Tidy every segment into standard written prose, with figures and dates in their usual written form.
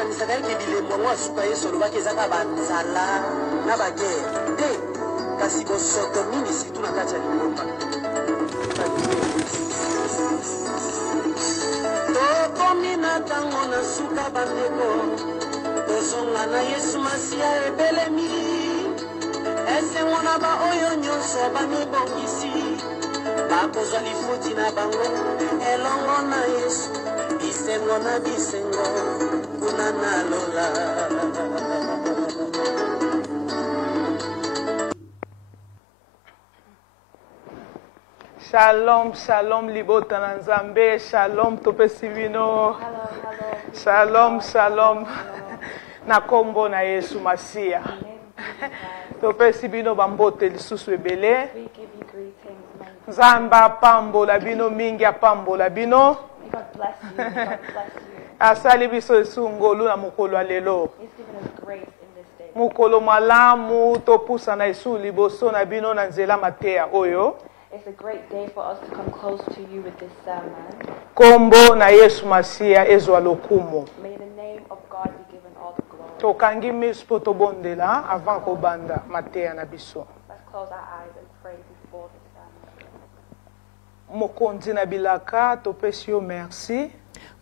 banisaka ete bilembo yango asuka ye solobaki ezaka banzala na bagere te kasi bosoto mingi situ na kati ya lingomba tokomi na ntango na suka bandeko tozonga na yesu masiya ebelemi esengo na baoyo nyonso bamibongisi bakozwa lifuti na bango elongo na yesu bisengo na bisengo kuna na lola. Shalom, shalom, libota na nzambe, shalom, topesi bino. Shalom, shalom, na kombo na Yesu Masiya. Topesi bino bambote lisusu ebele. Nzamba pambola bino mingi apambola bino. Asali biso esungolu na mukolo wa lelo. Mukolo malamu topusa na Yesu liboso na bino na nzela mateya oyo. It's a great day for us to come close to you with this sermon. Kombo na Yesu Masiya ezwa lokumu. May the name of God be given all the glory. Tokangi miso tobondela avant kobanda mateya na biso. Let's close our eyes and pray before this sermon. Mokonzi na bilaka topesi yo merci.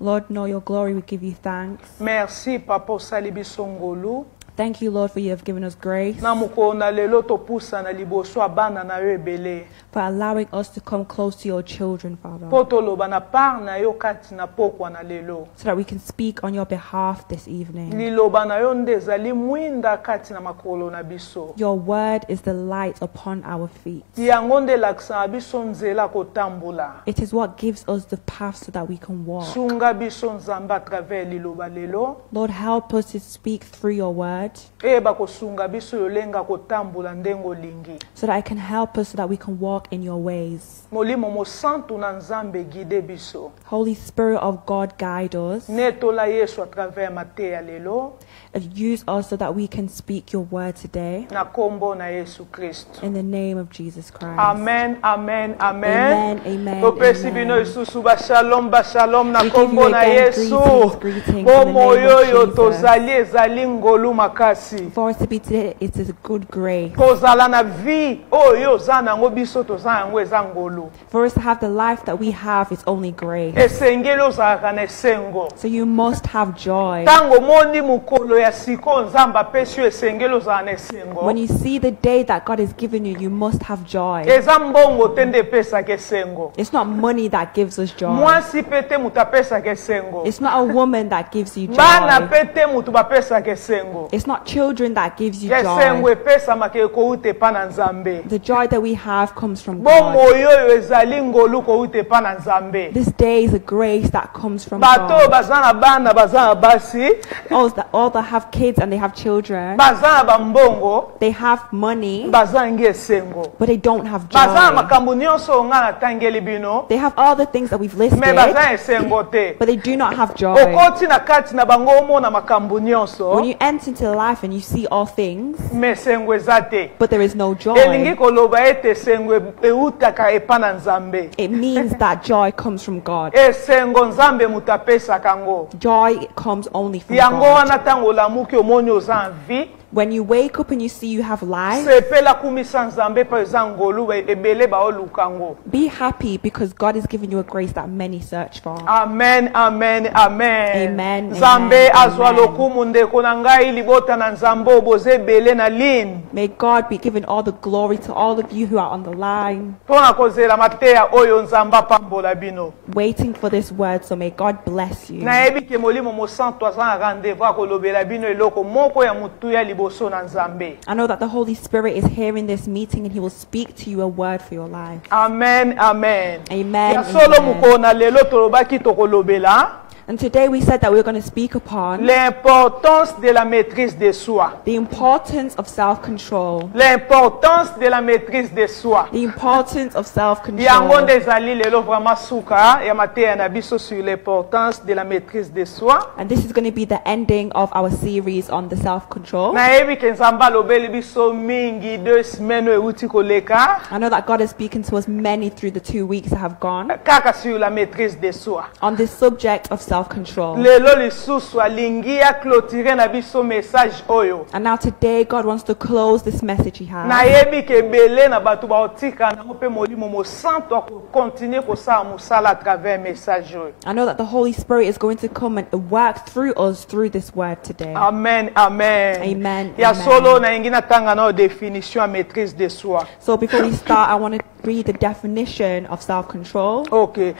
Lord, know your glory, we give you thanks. Merci papa osali biso ngolu. Thank you, Lord, for you have given us grace, Na mukona lelo topusa na liboso abana na yo ebele. for allowing us to come close to your children, Father, Potoloba na par na yo kati na pokwa na lelo. so that we can speak on your behalf this evening. Liloba na yo ndezali mwinda kati na makolo na biso. Your word is the light upon our feet. Yango nde lakisa biso nzela kotambula. It is what gives us the path so that we can walk. Sunga biso nzamba à travers liloba lelo. Lord, help us to speak through your word, Eba kosunga biso yolenga kotambula ndengo lingi. so that it can help us so that we can walk in your ways. Molimo mo santu na nzambe guide biso. Holy Spirit of God, guide us. Netola Yesu à travers mateya lelo. Use us so that we can speak your word today. Na kombo na Yesu Kristo. In the name of Jesus Christ. Amen, amen, amen. Amen, amen, Topesi bino amen. isusu ba shalom na We give kombo you na again Yesu. greetings in the Bomo name of yoyo Jesus. tozali ezali ngolu makasi. For us to be today, it is a good grace. Kozala na vie oyo za nango biso toza yango eza ngolu. For us to have the life that we have, it's only grace. Esengeli ozalaka na esengo. So you must have joy. Tango moni mukolo ya siko nzamba pesi yo esengeli ozala na esengo. When you see the day that God has given you, you must have joy. Eza mbongo te nde epesaka esengo. It's not money that gives us joy. Mwasi pe te mutu apesaka esengo. It's not a woman that gives you Bana joy. pe te mutu bapesaka esengo. It's not children that gives you Esengo joy. epesamaka ekouta epa na Nzambe. The joy that we have comes from Bomoi God. oyo ezali ngolu kouta epa na Nzambe. This day is a grace that comes from Bato God. baza na bana baza na basi, All that have kids and they have children, baza na bambongo, they have money, baza ngi esengo. but they don't have Baza na joy. makambo nyonso nga na tangeli bino, They have all the things that we've listed, me baza na esengo te. but they do not have joy. Okoti na kati na bango omona makambo When nyonso, you enter into life and you see all things, me esengo eza te. but there is no Elingi joy, koloba ete esengo eutaka epa na Nzambe. it means that joy comes from God. Esengo Nzambe mutu apesaka ngo. Joy comes only from Yango God. wana tango olamuki omoni oza en vie, When you wake up and you see you have life, sepela kumisa Nzambe pa eza ngolu ebele baoluka ngo. be happy because God has given you a grace that many search for. Amen, amen, amen. Amen, Nzambe amen, azwa amen. lokumu ndeko na ngai libota na Nzambe oboze ebele na line. May God be given all the glory to all of you who are on the line, Pona kozela mateya oyo Nzambe apambola bino. waiting for this word. So may God bless you. Nayebi ke molimo mosantu aza na rendez-vous akolobela bino eloko moko ya mutu ya liboso na Nzambe. I know that the Holy Spirit is here in this meeting and He will speak to you a word for your life. Amen, amen. Amen, Ya solo amen. mukona lelo tolobaki tokolobela And today we said that we're going to speak upon l'importance de la maîtrise de soi. the importance of self-control. L'importance de la maîtrise de soi. The importance of Yango self-control. nde ezali lelo vraiment suka ya mateya na biso sur l'importance de la maîtrise de soi. And this is going to be the ending of our series on the self-control. Nayebi ke Nzambe alobeli biso mingi 2 semaines euti koleka I know that God has spoken to us many through the 2 weeks that have gone kaka sur la maîtrise de soi. on this subject of self-control. self-control. lelo lisusu alingi aclôturer na biso message oyo And now today, God wants to close this message he has. nayebi ke ebele na bato baotika nango mpe molimo mosantu akokontinue kosala mosala à travers message oyo. I know that the Holy Spirit is going to come and work through us through this word today. Amen, amen. Amen, Ya amen. solo naingi natanga na définition à maîtrise de soi. So before we start, I want to read the definition of self-control. OK.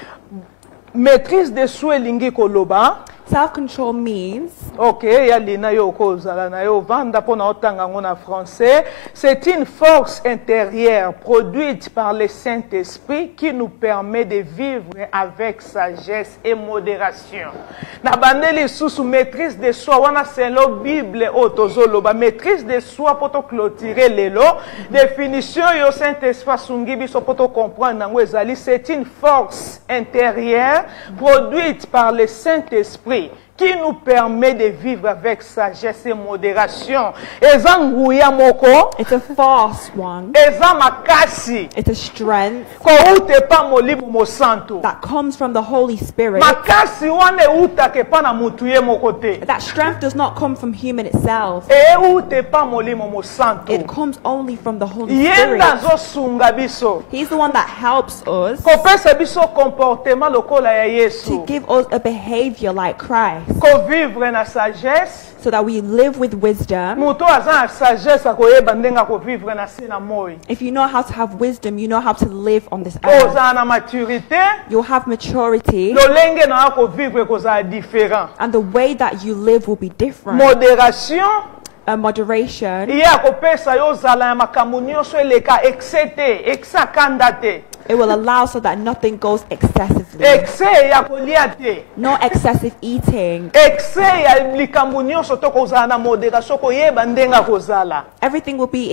Maîtrise de soi elingi koloba. Self-control means, OK, ya lina yo kozala na yo vanda pona otanga ngo na français, c'est une force intérieure produite par le Saint-Esprit qui nous permet de vivre avec sagesse et modération. Na bandeli sous maîtrise de soi wana c'est la Bible otozoloba maîtrise de soi poto clôturer lelo définition yo Saint-Esprit sungi biso poto comprendre nango ezali c'est une force intérieure produite par le Saint-Esprit qui nous permet de vivre avec sagesse et modération. Eza nguya moko, it's a force one, eza makasi, it's a strength ko ute pa molimo mosantu. that comes from the Holy Spirit. Makasi wane uta ke pa na mutu ye moko te. That strength does not come from human itself. E ute pa molimo mosantu. It comes only from the Holy Yenda Spirit. zo sunga biso. He's the one that helps us Ko pesa biso comportement lokola ya to Yesu. give us a behavior like Christ, Ko vivre na sagesse. so that we live with wisdom. Muto aza na sagesse akoyeba ndenga ko vivre na se na moi. If you know how to have wisdom, you know how to live on this earth. Kozala na maturité. You'll have maturity, Lolenge na ko vivre kozala différent. and the way that you live will be different. Modération. Moderation, Iye akopesa yo zala ya makambo nyonso eleka excès te, excès akanda te. it will allow so that nothing goes excessively. Excès ya kolia te. No excessive eating. Excès ya likambo nyonso to kozala na modération koyeba ndenga kozala. Everything will be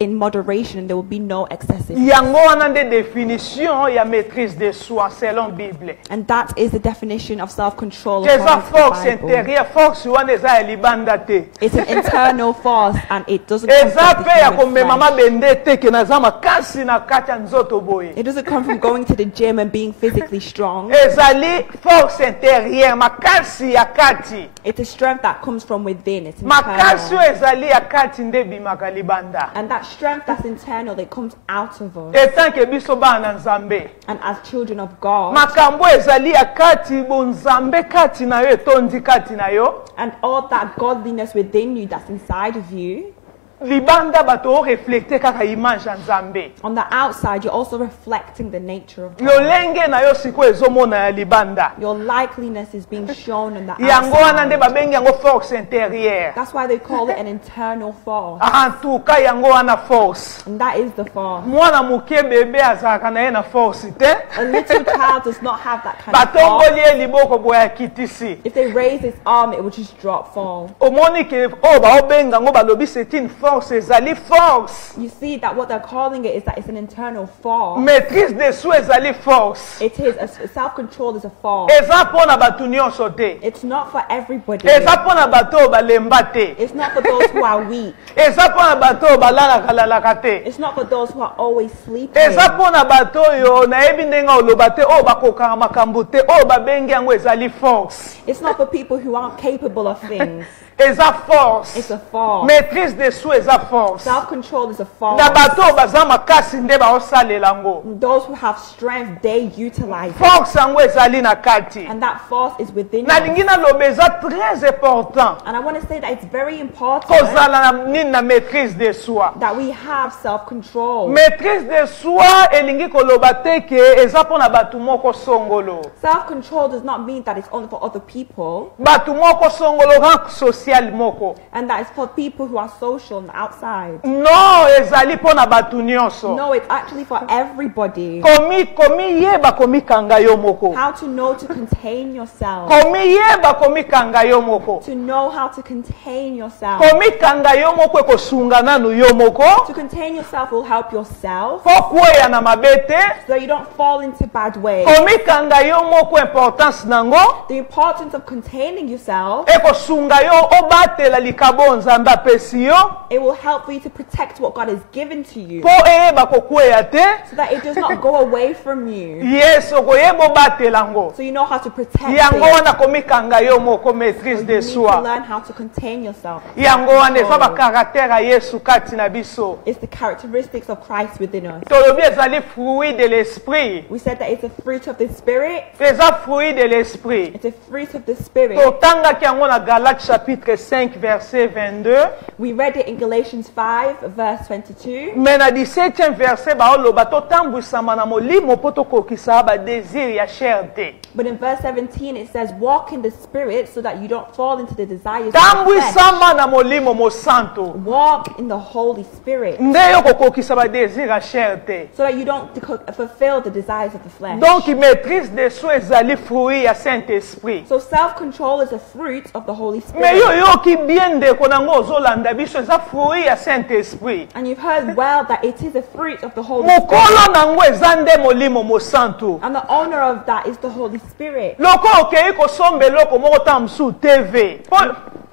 in moderation. There will be no excessive. Yango wana nde définition ya maîtrise de soi selon Bible. And that is the definition of self-control. Eza according to force the Bible. intérieure, force wana eza ya libanda te. It's an internal force, and it doesn't come Eza from the pe ya human komema flesh. mabende te ke naza makasi na kati ya nzoto boye. It doesn't come from going to the gym and being physically strong. Ezali force intérieure, makasi ya kati. It's a strength that comes from within. It's Makasi internal. ezali ya kati nde bimaka libanda. And that strength that's internal, that comes out of us. Etanke biso bana nzambe. And as children of God, Makambo ezali ya kati bonzambe kati na yo etondi kati na yo. and all that godliness within you that's inside of you, Libanda bato o reflecte kaka image ya nzambe. on the outside, you're also reflecting the nature of God. Lolenge na yo siko ezomona ya libanda. Your likeliness is being shown on the Yango wana nde outside. babengi yango force intérieure. That's why they call it an internal force. En tout cas yango wana force. And that is the force. Mwana muke bebe azalaka na ye na force te. A little child does not have that kind of force. Batongoli ye liboko boya kitisi. If they raise its arm, it will just drop, fall. Omoni ke o baobenga ngo balobi c'est une force ezali force. You see that what they're calling it is that it's an internal force. Maîtrise de soi ezali force. It is, self-control is a force. Eza mpona bato nyonso te. It's not for everybody. Eza mpona bato oyo balemba te. It's not for those who are weak. Eza mpona bato oyo balalaka te. It's not for those who are always sleeping. Eza mpona bato oyo nayebi ndenge oloba te oyo bakokaka makambo te oyo babengi yango ezali force. It's not for people who aren't capable of things. Eza force. It's a force. Maîtrise de soi eza force. Self-control is a force. Na bato oyo baza makasi nde baosalela yango. Those who have strength, they utilize it. Force yango ezali na kati. And that force is within Nalingi us. naloba eza très important And I want to say that it's very important kozala na nini na maîtrise de soi. that we have self-control. Maîtrise de soi elingi koloba te ke eza mpona bato moko songolo. Self-control does not mean that it's only for other people, Bato moko songolo rank social moko. and that it's for people who are social on the outside. Non, ezali mpona bato nyonso. No, it's actually for everybody. Komi yeba komi kanga yo moko. How to know to contain yourself. Komi yeba komi kanga yo moko. To know how to contain yourself. Komi kanga yo moko ekosunga nanu yo moko. To contain yourself will help yourself Po kweya na mabete. so you don't fall into bad ways. Komi kanga yo moko importance nango. The importance of containing yourself, Ekosunga yo obatela likabo nzambe apesi yo. it It will help for you to protect what God has given to you mpo eyeba kokweya te so that it does not go away from you. yes okoyeba obatela ngo So you know how to protect yango it. wana komikanga yo moko So maîtrise you de need to soi learn how to contain yourself. yango wana eza bakaraktere ya yesu kati na biso It's the characteristics of Christ within us. tolobi ezali fruit de l'esprit We said that it's a fruit of the Spirit. eza fruit de l'esprit It's a fruit of the Spirit. totangaki yango na Galates chapitre 5 verset 22 We read it in Galatians 5, verse 22. mais na 17e verset baoloba totambwisama na molimo mpo tokokisa badésir ya chair te But in verse 17, it says, walk in the Spirit so that you don't fall into the desires of the flesh. tambwisama na molimo mosanto Walk in the Holy Spirit nde yo kokokisa badésir ya chair te so that you don't fulfill the desires of the flesh. donc maîtrise de soi ezali fruit ya Saint-Esprit So self-control is a fruit of the Holy mais Spirit. yo yoki bien ndeko nango ozolanda biso eza fruit ya Saint-Esprit And you've heard well that it is a fruit of the Holy mokolo Spirit. nango eza nde molimo mosantu And the owner of that is the Holy Spirit. loko okei kosomba eloko moko ta mosusu tv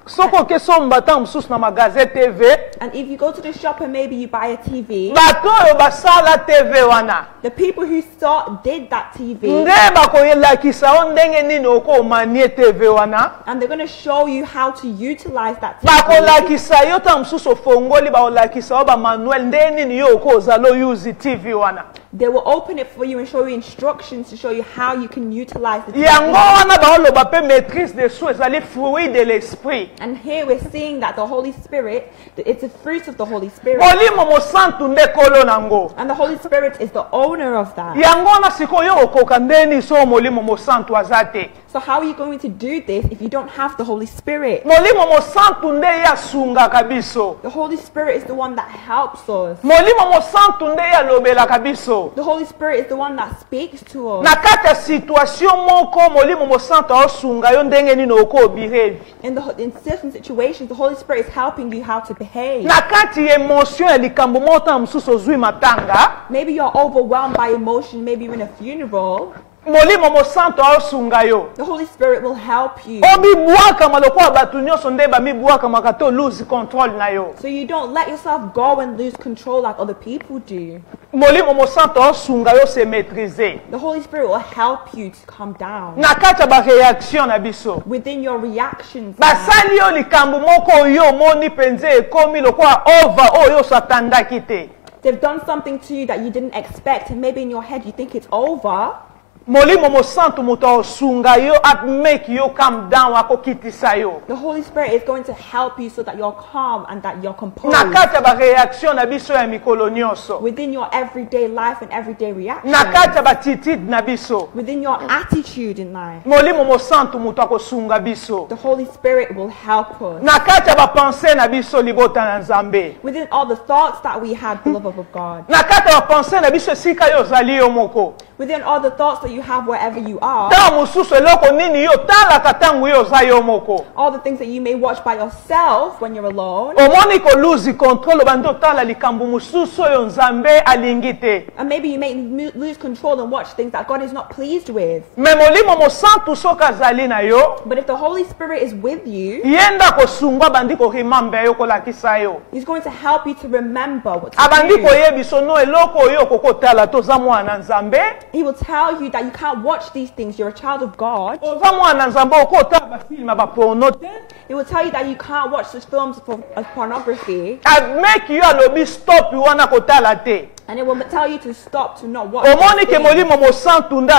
soko okesomba ta mosusu na magasin tv And if you go to the shop and maybe you buy a TV, bato oyo basala tv wana the people who did that TV, nde bakoyelakisa yo ndenge nini okomanie tv wana and they're going to show you how to utilize that TV. bakolakisa yo ta mosusu ofongoli bakolakisa yo bamanuel ndenge nini yo okozala oyuzi tv wana They will open it for you and show you instructions to show you how you can utilize the yango TV. wana baoloba mpe maîtrise de soi ezali fruit de l'esprit And here we're seeing that the Holy Spirit, it's a fruit of the Holy Spirit. molimo mosantu nde kolo nango And the Holy Spirit is the owner of that. yango wana sikoyo okoka ndeni so molimo mosantu aza te So how are you going to do this if you don't have the Holy Spirit? molimo mosantu nde ye asungaka biso The Holy Spirit is the one that helps us. molimo mosantu nde ye alobelaka biso The Holy Spirit is the one that speaks to us. na kati ya situation moko molimo mosantu aosunga yo ndenge nini okobehave In certain situations, the Holy Spirit is helping you how to behave. na kati ya emotion ya likambo moko ta mosusu ozwi matanga Maybe you're overwhelmed by emotion, maybe you're in a funeral. molimo mosantu aosunga yo The Holy Spirit will help you. obibwakama lokola bato nyonso nde bamibwakamaka to lose control na yo So you don't let yourself go and lose control like other people do. molimo mosantu aosunga yo se maîtriser The Holy Spirit will help you to calm down. na kati ya bareaction na biso Within your reactions, basali yo likambo moko oyo omoni mpenza ekomi lokola over oyo osatandaki te they've done something to you that you didn't expect, and maybe in your head you think it's over. molimo mosantu moto aosunga yo make yo calm down akokitisa yo The Holy Spirit is going to help you so that you're calm and that you're na composed kati ya bareaction na biso ya mikolo nyonso within your everyday life and everyday reaction, na kati ya batitide na biso within your attitude in life. molimo mosantu moto akosunga biso The Holy Spirit will help us. na kati ya bapense na biso libota na nzambe Within all the thoughts that we had, beloved of God. na kati ya bapense na biso esika yo ozali yo moko Within all the thoughts that you have wherever you are. ntango mosusu eloko nini yo talaka ntango yo oza yo moko All the things that you may watch by yourself when you're alone. omoni koluzi control obandi otala likambo mosusu oyo nzambe alingi te And maybe you may lose control and watch things that God is not pleased with. me molimo mosantu soki azali na yo But if the Holy Spirit is with you, ye nde akosungwa abandi korimambe yo kolakisa yo He's going to help you to remember what to abandi do. koyebiso no eloko oyo okokotala toza mwana nzambe He will tell you that you can't watch these things. You're a child of God. oza mwana nzambe okotala bafilme baporno te He will tell you that you can't watch such films of pornography. make yo alobi stop wana kotala te And it will tell you to stop, to not watch omoni these ke things. molimo mosantu nde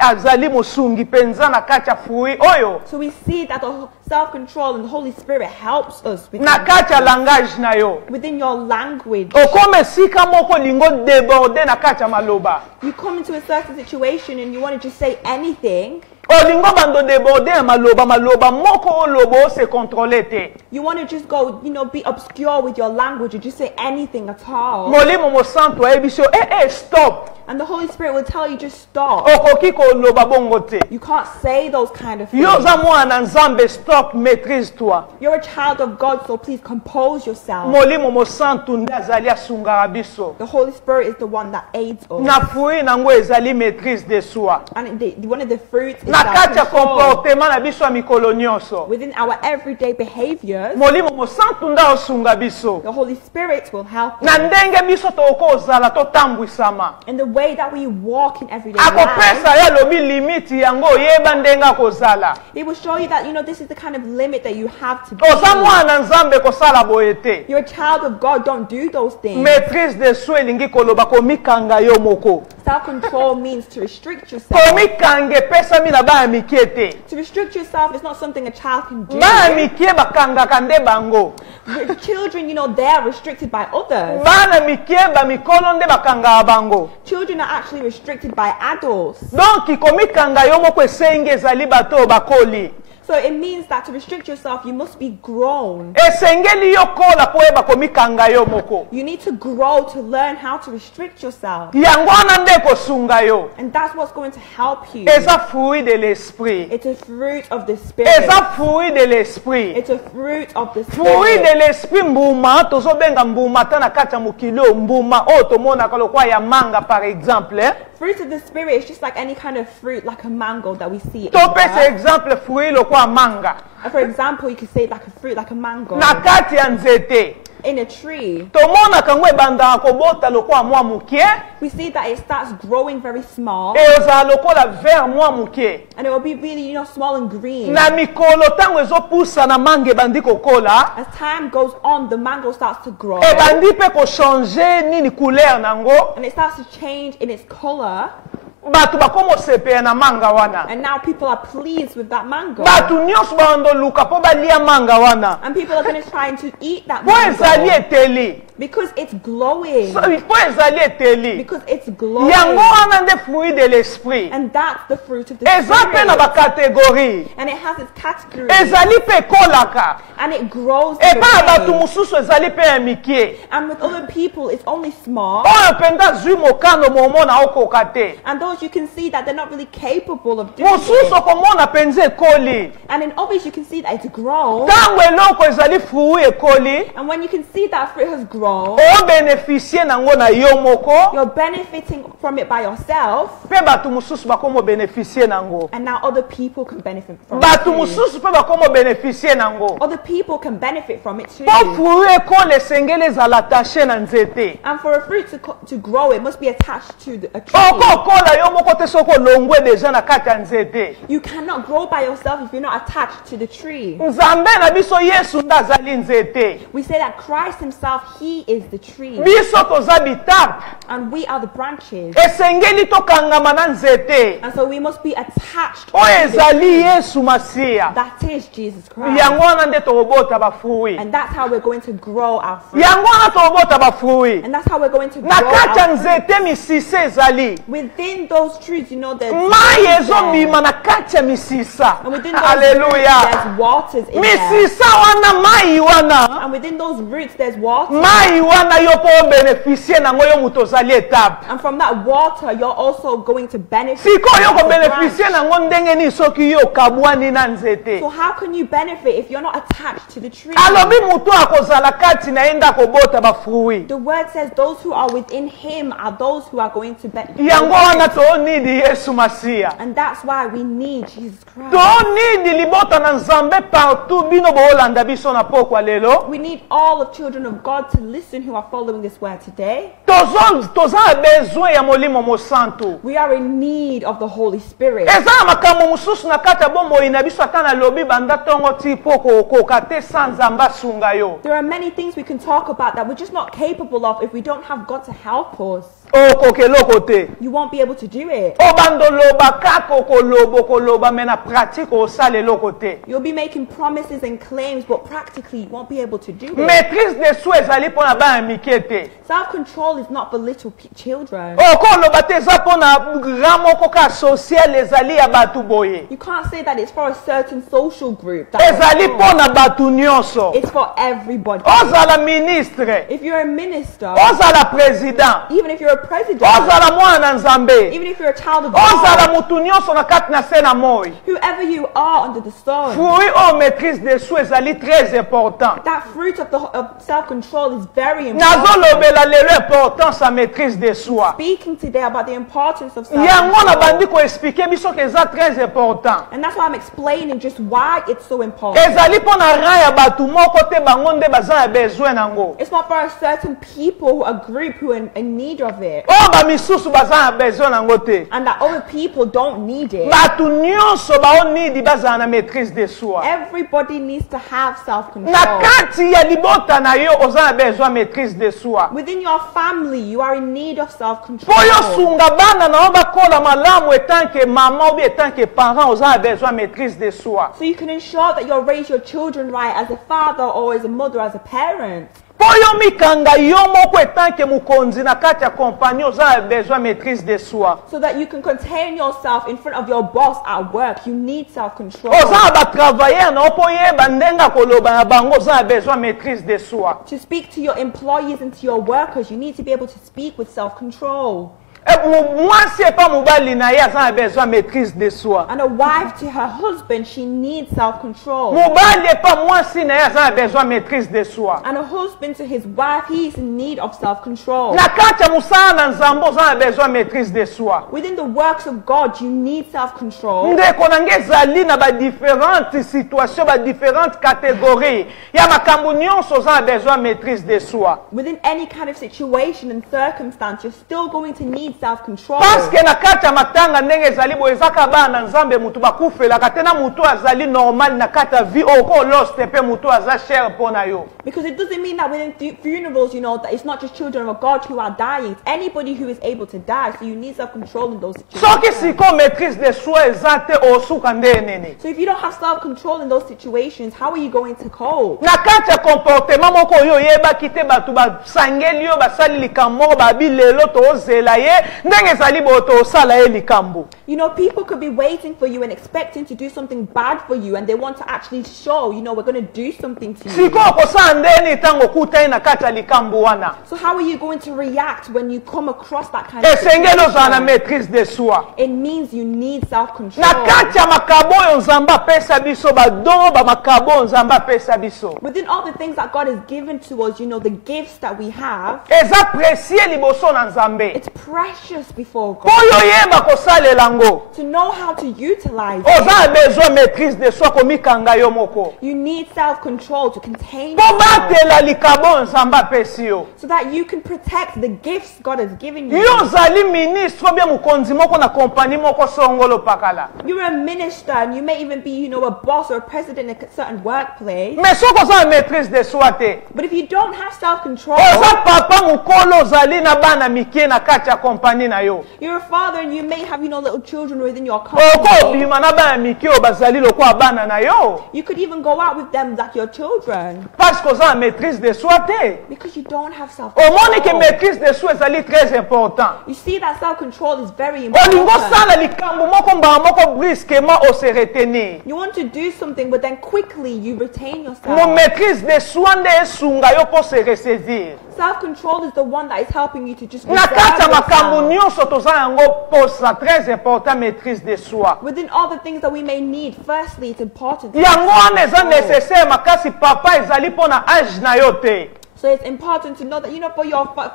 azali mosungi mpenza na kati ya fruit oyo So we see that the self-control and the Holy Spirit helps us with na kati ya langage na yo within your language. okoma esika moko lingo deborde na kati ya maloba You come into a certain situation and you want to just say anything. olingo bando deborde ya maloba moko olobo ose controle te You want to just go, be obscure with your language and just say anything at all. molimo mosantu ayebi so stop And the Holy Spirit will tell you just stop. okoki koloba bongo te. You can't say those kind of things. Yo oza mwana nzambe, stop, maîtrise toi. You're a child of God, so please compose yourself. Molimo mosantu nde azali asungaka biso. The Holy Spirit is the one that aids us. Na fruit nango ezali maîtrise de soi. And one of the fruits is Na kati ya self-control. comportement na biso ya mikolo nyonso. Within our everyday behaviors, Molimo mosantu nde osunga biso. the Holy Spirit will help us. Na ndenge biso tokozala totambwisama. In the way that we walk in everyday life, Akopesa ya lobi limiti yango yeba ndenge akozala. it will show you that, this is the kind of limit that you have to be. Oza mwana nzambe kosala boye te. You're a child of God, don't do those things. Maîtrise de soi elingi koloba komikanga yo moko. Self-control means to restrict yourself. Komikanga epesami na bana mikie te. To restrict yourself is not something a child can do. Bana mikie bakangaka nde bango. With children, they are restricted by others. Bana mikie bamikolo nde bakangaka bango. Children are actually restricted by adults. Donc komikanga yo moko esengi ezali bato bakoli. So it means that to restrict yourself, you must be grown. Esengeli yo kola po eba komikanga yo moko. You need to grow to learn how to restrict yourself. Yango wana nde kosunga yo. And that's what's going to help you. Eza fruit de l'esprit. It's a fruit of the Spirit. Eza fruit de l'esprit. It's a fruit of the Fruit Spirit. de l'esprit mbuma tozobenga mbuma tana kati ya mokilo mbuma oyo tomonaka lokwa ya manga par exemple. Fruit of the Spirit is just like any kind of fruit, like a mango that we see. Topesa exemple fruit lokwa manga. And for example, you could say like a fruit, like a mango. Na kati ya nzete. In a tree, Tomonaka ngo ebandaka kobota lokwa mwa mukie. we see that it starts growing very small. Ezala lokola vert mwa mukie. And it will be really, small and green. Na mikolo tango ezopusa na manga ebandi kokola. As time goes on, the mango starts to grow. Ebandi pe kochange nini couleur nango. And it starts to change in its color. Batu bakomo sepea na manga wana. And now people are pleased with that mango. Batu nyonso bando luka po balia manga wana. And people are going to try to eat that Po ezali mango. eteli. Because it's glowing. Po ezali eteli. Because it's glowing. Yango wana nde fruit de l'esprit. And that's the fruit of the Eza pe na Spirit. bakategorie. And it has its categories. Ezali pe kolaka. And it grows. Epa na batu way. mususu ezali pe ya mikie. And with other people, it's only small. Oyo penda zwi mokano momona okoka te. And those you can see that they're not really capable of doing Mususu it. komona penza ekoli. And in others, you can see that it's grown. Tango eloko ezali fruit ekoli. And when you can see that fruit has grown, O beneficie nango na yo moko. you're benefiting from it by yourself. Pe batu mususu bakomo beneficie nango. And now other people can benefit from Batu it too. mususu pe bakomo beneficie nango. Other people can benefit from it too. Po fruit ekoli esengeli ezala attaché na nzete. And for a fruit to grow, it must be attached to a tree. Okokola yo moko te soko longwe deja na kati ya nzete. You cannot grow by yourself if you're not attached to the tree. Nzambe na biso Yesu nde azali nzete. We say that Christ himself, he is the tree. Biso toza bitape. And we are the branches. Esengeli tokangama na nzete. And so we must be attached Oyo to the ezali tree. Yesu Masiya. That is Jesus Christ. Yango wana nde tokobota bafruit. And that's how we're going to grow our fruit. Yango wana tokobota bafruit. And that's how we're going to grow Na kati ya our fruit. nzete misisa ezali. Within those trees, there's Mai there. ezobima na kati ya misisa. And within those Hallelujah. roots, there's waters in there. Misisa wana mai wana. And within those roots, there's water. Mai wana yo po beneficie nango yo muto ozali etape. And from that water, you're also going to benefit. Siko yo from the ko beneficie branch. nango ndenge ni soki yo kabwani na nzete. So how can you benefit if you're not attached to the tree? Alobi mutu akozala kati na enda kobota bafruit. The word says those who are within him are those who are going to benefit. Yango wana to need Yesu Masiya. And that's why we need Jesus Christ. To need libota na Nzambe partout bino boolanda biso na pokwa lelo. We need all the children of God to listen who are following this word today. Toza besoin ya molimo mosantu. We are in need of the Holy Spirit. Eza makambo mususu na kati ya bomoi na biso ata na lobi banda tongo ti poko okoka te sans Nzambe asunga yo. There are many things we can talk about that we're just not capable of if we don't have God to help us. Okoke loko te. You won't be able to do it. Obando loba kako koloba mena pratique osale loko te. You'll be making promises and claims, but practically you won't be able to do it. Maîtrise de soi ezali pona ba mike te. Self-control is not for little children. Okoloba te eza pona grand moko ka social ezali ya batu boye. You can't say that it's for a certain social group. Ezali pona batu nyonso. It's for everybody. Ozala ministre. If you're a minister, Ozala président. even if you're a a president, ozala mwana na nzambe, even if you're a child of ozala God, mutu nyonso na kati na se na moi, whoever you are under the sun, fruit o maîtrise de soi ezali très important. that fruit of self-control is very important. Nazolobela lelo importance ya maîtrise de soi. Speaking today about the importance of Yango na bandi self-control. ko expliquer biso que eza très important. And that's why I'm explaining just why it's so important. Ezali pona ra ya batu moko te bango nde baza na besoin nango. It's not for a certain people, a group who are in need of it, O ba misusu baza na besoin nango te. and that other people don't need it. Batu nyonso bao nidi baza na maîtrise de soi. Everybody needs to have Na self-control. kati ya libota na yo oza na besoin maîtrise de soi. Within your family, you are in need of Po self-control. yo sunga bana na oba kola malamu etant que maman ou bien etant que parent oza na besoin maîtrise de soi. So you can ensure that you'll raise your children right as a father or as a mother, as a parent. Po yo mikanga yo moko etant que mukonzi na kati ya compagnie oza na besoin maîtrise de soi. So that you can contain yourself in front of your boss at work. You need self-control. Oza na ba travailleur na opo yeba ndenga koloba na bango oza na besoin maîtrise de soi. To speak to your employees and to your workers, you need to be able to speak with self-control. Mwasi epa mobali na ye aza na besoin maîtrise de soi. And a wife to her husband, she needs self-control. Mobali epa mwasi na ye aza na besoin maîtrise de soi. And a husband to his wife, he is in need of self-control. Na kati ya mosala na nzambe oza na besoin maîtrise de soi. Within the works of God, you need self-control. Ndeko na nge ezali na badifferente situation, badifferente catégorie ya makambo nyonso oza na besoin maîtrise de soi. Within any kind of situation and circumstance, you're still going to need self-control. Parce que na kati ya matanga ndenge ezali boye ezaka bana na nzambe mutu bakufelaka te na mutu azali normal na kati ya vie oko loste mpe mutu aza cher mpo na yo. Because it doesn't mean that within funerals, you know, that it's not just children of God who are dying. It's anybody who is able to die. So you need self-control in those Soki situations. siko maîtrise de soi eza te osuka nde nini. So if you don't have self-control in those situations, how are you going to cope? Na kati ya comportement moko oyo oyebaki te bato basangeli yo basali likambo moko babi lelo tozela ye ndenge ezali boye tosala ye likambo. You know, people could be waiting for you and expecting to do something bad for you, and they want to actually show, you know, we're going to do something to you. Siko okosala ndeni ntango okutani na kati ya likambo wana. So how are you going to react when you come across that kind of Esengeli ozala na situation? maîtrise de soi. It means you need self-control. Na kati ya makabo oyo nzambe apesa biso badongo bamakabo oyo nzambe apesa biso Within all the things that God has given to us, you know, the gifts that we have, eza presie liboso na nzambe it's precious before mpo God. oyo oyeba kosalela yango To know how to utilize oza na it, besoin maîtrise de soi komikanga yo moko you need self-control to contain mpo yourself, batela likabo oyo nzambe apesi yo. so that you can protect the gifts God has given you. Yo ozali ministre obie mokonzi moko na kompani moko songolo pakala You're a minister, and you may even be, you know, a boss or a president in a certain workplace. mais soki oza na maîtrise de soi te But if you don't have self-control, oza papa mokolo ozali na bana mikie na kati ya kompani na yo you're a father and you may have, you know, little children within your company. okobima na bana mikie oyo bazali lokola bana na yo You could even go out with them like your children, parce que oza na maîtrise de soi te. because you don't have omoni ke self-control. maîtrise de soi ezali très important. You see that self-control is very olingo important. osala likambo moko mbala moko brusquement ose retenir You want to do something, but then quickly you retain mo yourself. maîtrise de soi nde esunga yo mpo se ressaisir. Self-control is the one that is helping you to just Na kati ya reserve makambo yourself. nyonso toza yango posa très important maîtrise de soi. Within all the things that we may need, firstly, it's important to yango have wana eza self-control. nécessaire makasi papa ezali mpo na age na yo te. So it's important to know that, you know, for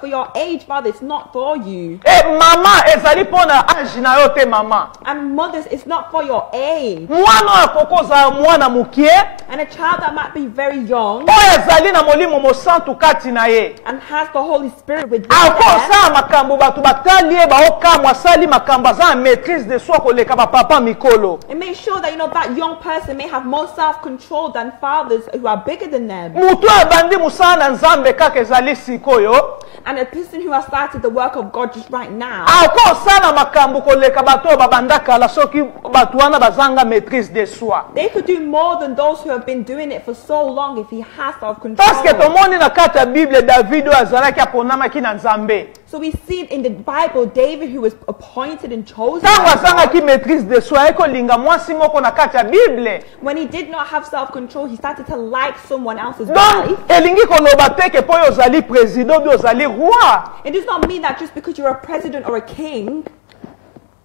your age, father, it's not for you. E mama ezali mpo na age na yo te mama. And mothers, it's not for your age. mwana oyo akoki ozala mwana mokie And a child that might be very young oyo ezali na molimo mosantu kati na ye and has the Holy Spirit within ako them, osala makambo bato batali ye baokamwa asali makambo aza na maîtrise de soi koleka bapapa mikolo. and make sure that, you know, that young person may have more self-control than fathers who are bigger than them. Mutu abandi mosala na nzambe kaka ezali sikoyo And a person who has started the work of God just right now, ako osala makambo koleka bato oyo babanda kala soki bato wana bazanga maîtrise de soi. they could do more than those who have been doing it for so long if he has Parce que self-control. tomoni na kati ya Bible David oyo azalaki aponamaki na nzambe. So we see in the Bible David who was appointed and chosen Ntango by God, azangaki maîtrise de soi ekolinga mwasi moko na kati ya Bible. when he did not have self-control, he started to like someone else's Donc wife. elingi koloba te ke po yo ozali président bi ozali roi. It does not mean that just because you're a president or a king,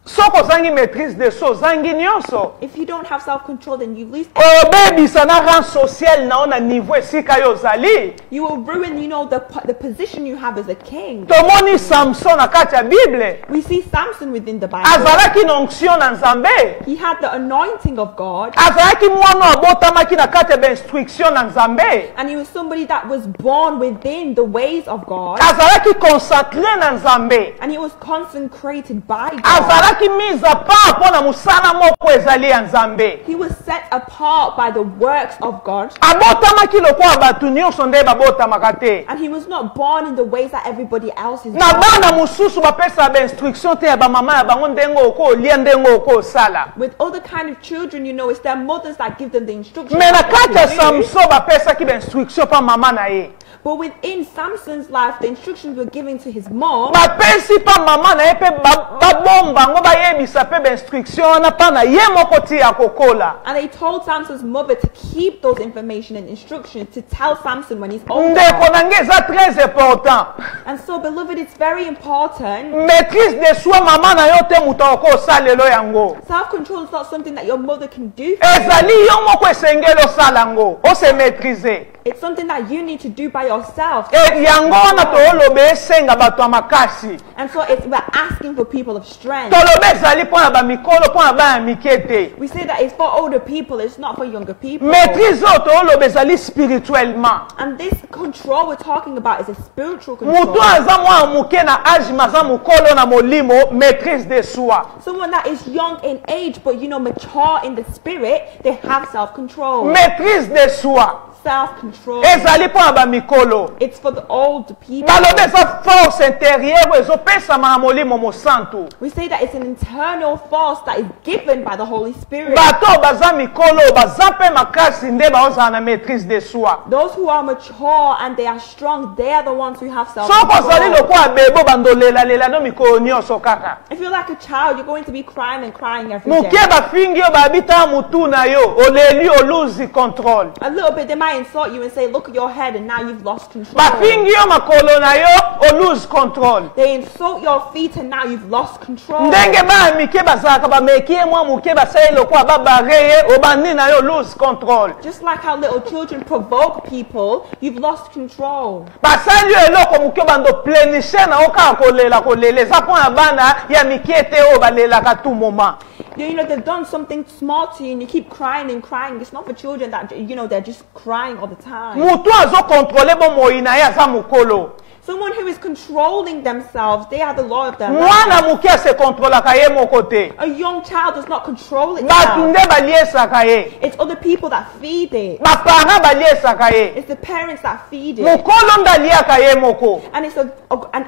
Soko ozangi maîtrise de soi ozangi nyonso. if you don't have self-control, then you lose. Obebisa na rang social na ona niveau esika yo ozali. You will ruin, the position you have as a king. Tomoni Samson na kati ya Bible. We see Samson within the Bible. Azalaki na onction na Nzambe. He had the anointing of God, Azalaki mwana abotamaki na kati ya instruction na Nzambe. and he was somebody that was born within the ways of God, Azalaki consacré na Nzambe. and he was consecrated by God. Azalaki mise à part pona musala moko ezali ya Nzambe. He was set apart by the works of God, Abotamaki lokola bato nyonso nde babotamaka te. and he was not born in the ways that everybody else is Na born. bana mosusu bapesa ba instruction te ya bamama ya bango ndenge okolia ndenge okosala. With other kind of children, it's their mothers that give them the instructions. Me na of what kati ya to do. Samson bapesaki ba instruction pa mama na ye. But within Samson's life, the instructions were given to his mom, Bapesi pa mama na ye pe babomba ngo bayebisa pe ba instruction wana pa na ye moko ti ya kokola. and they told Samson's mother to keep those information and instructions to tell Samson when he's older. Ndeko na nge eza très important. And so, beloved, it's very important. Maîtrise de soi mama na yo te muto okosalelo yango. Self-control is not something that your mother can do. Ezali yo moko esengeli osala yango. Ose maîtriser. It's something that you need to do by yourself. Yango wana toolobe esenga bato ya makasi. And so we're asking for people of strength. Tolobe ezali mpona bamikolo mpona bana mike te. We say that it's for older people, it's not for younger people. Maîtrise oyo toolobe ezali spirituellement. And this control we're talking about is a spiritual Mutu control. aza mwana muke na age maza mukolo na molimo maîtrise de soi. Someone that is young in age but mature in the spirit, they have self-control. Maîtrise de soi. Self-control. Ezali mpona bamikolo. It's for the old people. Balobe eza force intérieure oyo ezopesama na molimo mosantu. We say that it's an internal force that is given by the Holy Spirit. Bato baza mikolo baza mpe makasi nde baozala na maîtrise de soi. Those who are mature and they are strong, they are the ones who have Soko ozali self-control. lokola bebo bandolela no mikolo nyonso kaka. If you're like a child, you're going to be crying and crying every day. Muke bafingi yo babita mutu na yo oleli oluzi control. A little bit, they might insult you and say, look at your head, and now you've lost control. Bafingi yo makolo na yo oluzi control. They insult your feet, and now you've lost control. Ndenge bana mike bazalaka bamekie mwa muke basali lokola babareye obandi na yo lose control. Just like how little children provoke people, you've lost control. Basali yo eloko muke bando plenishe na okaka kolela eza mpona bana ya mike te oyo balelaka tout moment. They've done something small to you, and you keep crying and crying. It's not for children that, they're just crying all the time. Mutu azokontrole bomoi na ye aza mukolo. Someone who is controlling themselves, they are the Lord of their Mwana lives. muke ase kontrolaka ye moko te. A young child does not control Batu itself. nde baliesaka ye. It's other people that feed it. Bapara baliesaka ye. It's the parents that feed it. Mukolo nde aliaka ye moko. And it's an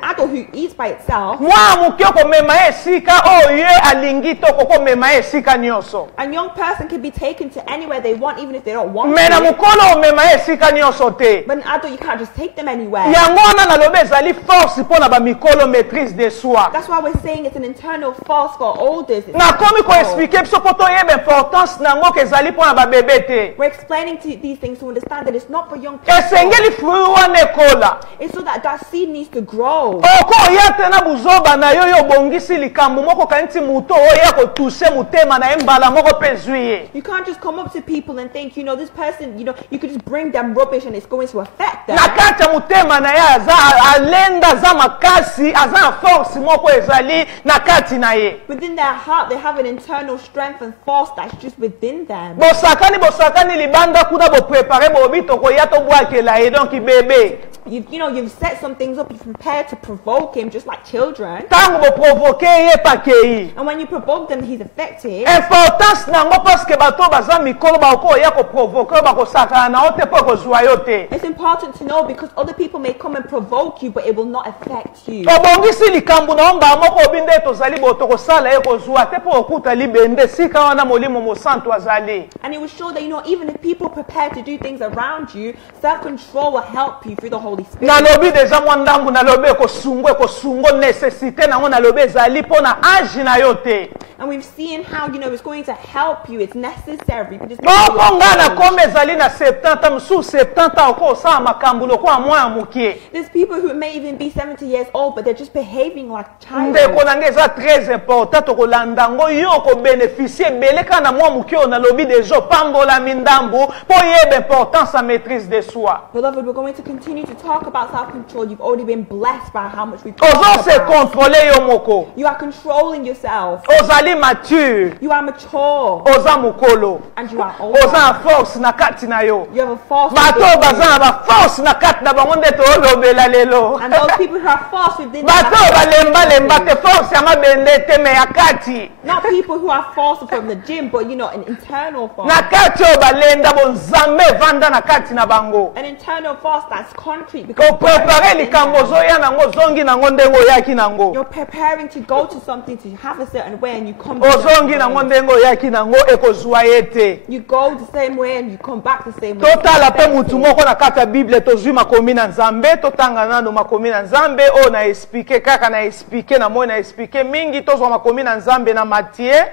adult who eats by itself. Mwana muke okomema ye esika oyo ye alingi to kokomema ye esika nyonso. A young person can be taken to anywhere they want, even if they don't want Me na to. mukolo omema ye esika nyonso te. But an adult, you can't just take them anywhere. Yango wana nalobi ezali force mpona bamikolo maîtrise de soi. That's why we're saying it's an internal force for elders. It's Nakomi control. koexplike biso po toyeba importance nango ke ezali mpona babebe te. We're explaining to these things to understand that it's not for young people. Esengeli fruit wana ekola. It's so that seed needs to grow. Okoya te na buzoba na yo yo obongisi likambo moko kanti muto oya kotushe mutema na ye mbala moko mpe zwi ye. You can't just come up to people and think, this person, you could just bring them rubbish and it's going to affect them. Na kati ya mutema na ye aza alenda aza makasi aza na force moko ezali na kati na ye. Within their heart, they have an internal strength and force that's just within them. Bosakani libanda kuna boprepare bobi tokoya tobwakela ye donc bebe. You've set some things up, you've prepared to provoke him just like children. Tango boprovoke ye pakei. And when you provoke them, he's effective. Importance nango parce que bato baza mikolo bakoya ko provoke bakosaka na ote po kozwa yo te. It's important to know because other people may come and provoke you, but it will not affect you. Obongisi likambo na omba moko obinde tozali boto kosala ye kozwa te po okuta libende sika wana molimo mosantu azali. And it will show that, even if people prepare to do things around you, self-control will help you through the Holy Holy Spirit. nalobi deja mwa ndambu nalobi ekosungo nécessité nango nalobi ezali mpo na age na yo te. And we've seen how, it's going to help you. It's necessary. But it's bongo nga na kombe ezali na 70 mosusu 70 oko osala makambo lokola mwana mokie. There's people who may even be 70 years old, but they're just behaving like child. ndeko na nge eza très important tokolanda yango yo okobénéficie ebele kaka na mwa mokie oyo nalobi deja opambolami ndambu mpo yeba importance ya maîtrise de soi. Beloved, we're going to continue to talk about self-control. You've already been blessed by how much we've ozo talked se about. contrôler yo moko. You are controlling yourself. ozali mature. You are mature. oza mokolo. And you are oza older. na force na kati na yo. You have a force bato within baza you. na baforce na kati na bango nde toolobela lelo. And those people who are forced within bato balembalemba te force ya mabende te me ya kati. not people who are forced from the gym, but an internal force. na kati oyo balenda bonzambe evanda na kati na bango. An internal force that's concrete. Because koprepare likambo ozoya nango ozongi nango ndenge oyaki nango. you're preparing to go to something to have a certain way, and you come back ozongi the nango same way. ndenge oyaki nango ekozwa ye te. You go the same way and you come back the same way. totala mpe mutu moko na kati ya bible tozwi makomi na nzambe totanga nano makomi na nzambe oyo na explike kaka na explike na moi na explike mingi tozwa makomi na nzambe na Matthieu.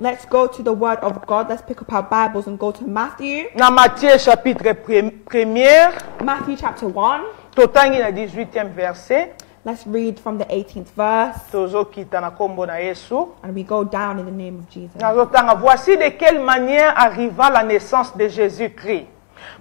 Let's go to the Word of God. Let's pick up our Bibles and go to Matthew. Na Matthieu chapitre 1er Matthew chapter 1. totangi na 18e verset Let's read from the 18th verse. tozokita na kombo na Yesu. And we go down in the name of Jesus. Nazotanga, voici de quelle manière arriva la naissance de Jésus-Christ.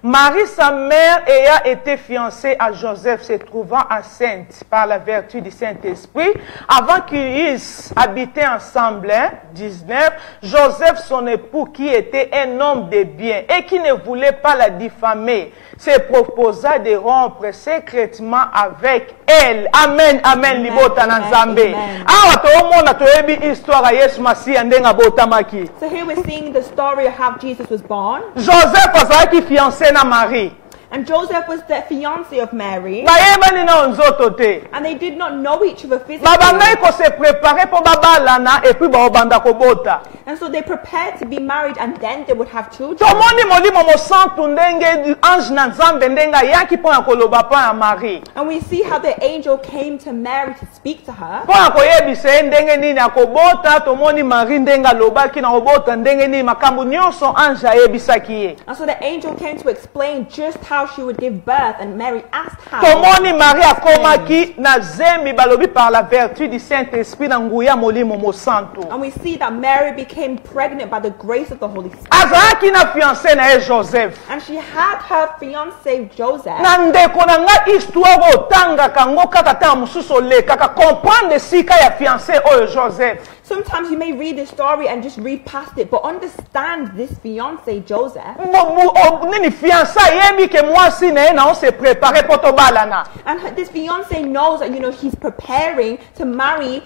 Marie, sa mère, ayant été fiancée à Joseph, se trouvant enceinte par la vertu du Saint-Esprit, avant qu'ils eussent habité ensemble, 19, Joseph, son époux, qui était un homme de bien et qui ne voulait pas la diffamer, se proposa de rompre secrètement avec elle. Amen, amen, libota na nzambe. Awa toomona toyebi histoire ya Yesu Masiya ndenga botamaki. So here we're seeing the story of how Jesus was born. Joseph azalaki fiancé na Marie. And Joseph was the fiancé of Mary. Bayebani na nzoto te. And they did not know each other physically. Babandaki ko se préparer po babalana et puis baobanda kobota. And so they prepared to be married and then they would have children. Tomoni molimo mosantu ndenge ange na nzambe ndenga yaki po na koloba pa ya Marie. And we see how the angel came to Mary to speak to her. Po na koyebisa ye ndenge nini akobota tomoni Marie ndenga lobaki na kobota ndenge nini makambo nyonso ange ayebisaki ye. And so the angel came to explain just how she would give birth, and Mary asked how. Tomoni Marie akomaki na zemi balobi par la vertu du Saint-Esprit na nguya molimo mosantu. And we see that Mary became pregnant by the grace of the Holy Spirit. Azalaki na fiancé na ye Joseph. And she had her fiancé Joseph. Na ndeko na nga histoire otanga kango kaka ta mususu olekaka comprendre sika ya fiancé oyo Joseph. Sometimes you may read the story and just read past it, but understand this fiancé Joseph. Nini fiancé yebi ke mwasi na ye na on se préparer poto balana. And this fiancé knows that he's preparing to marry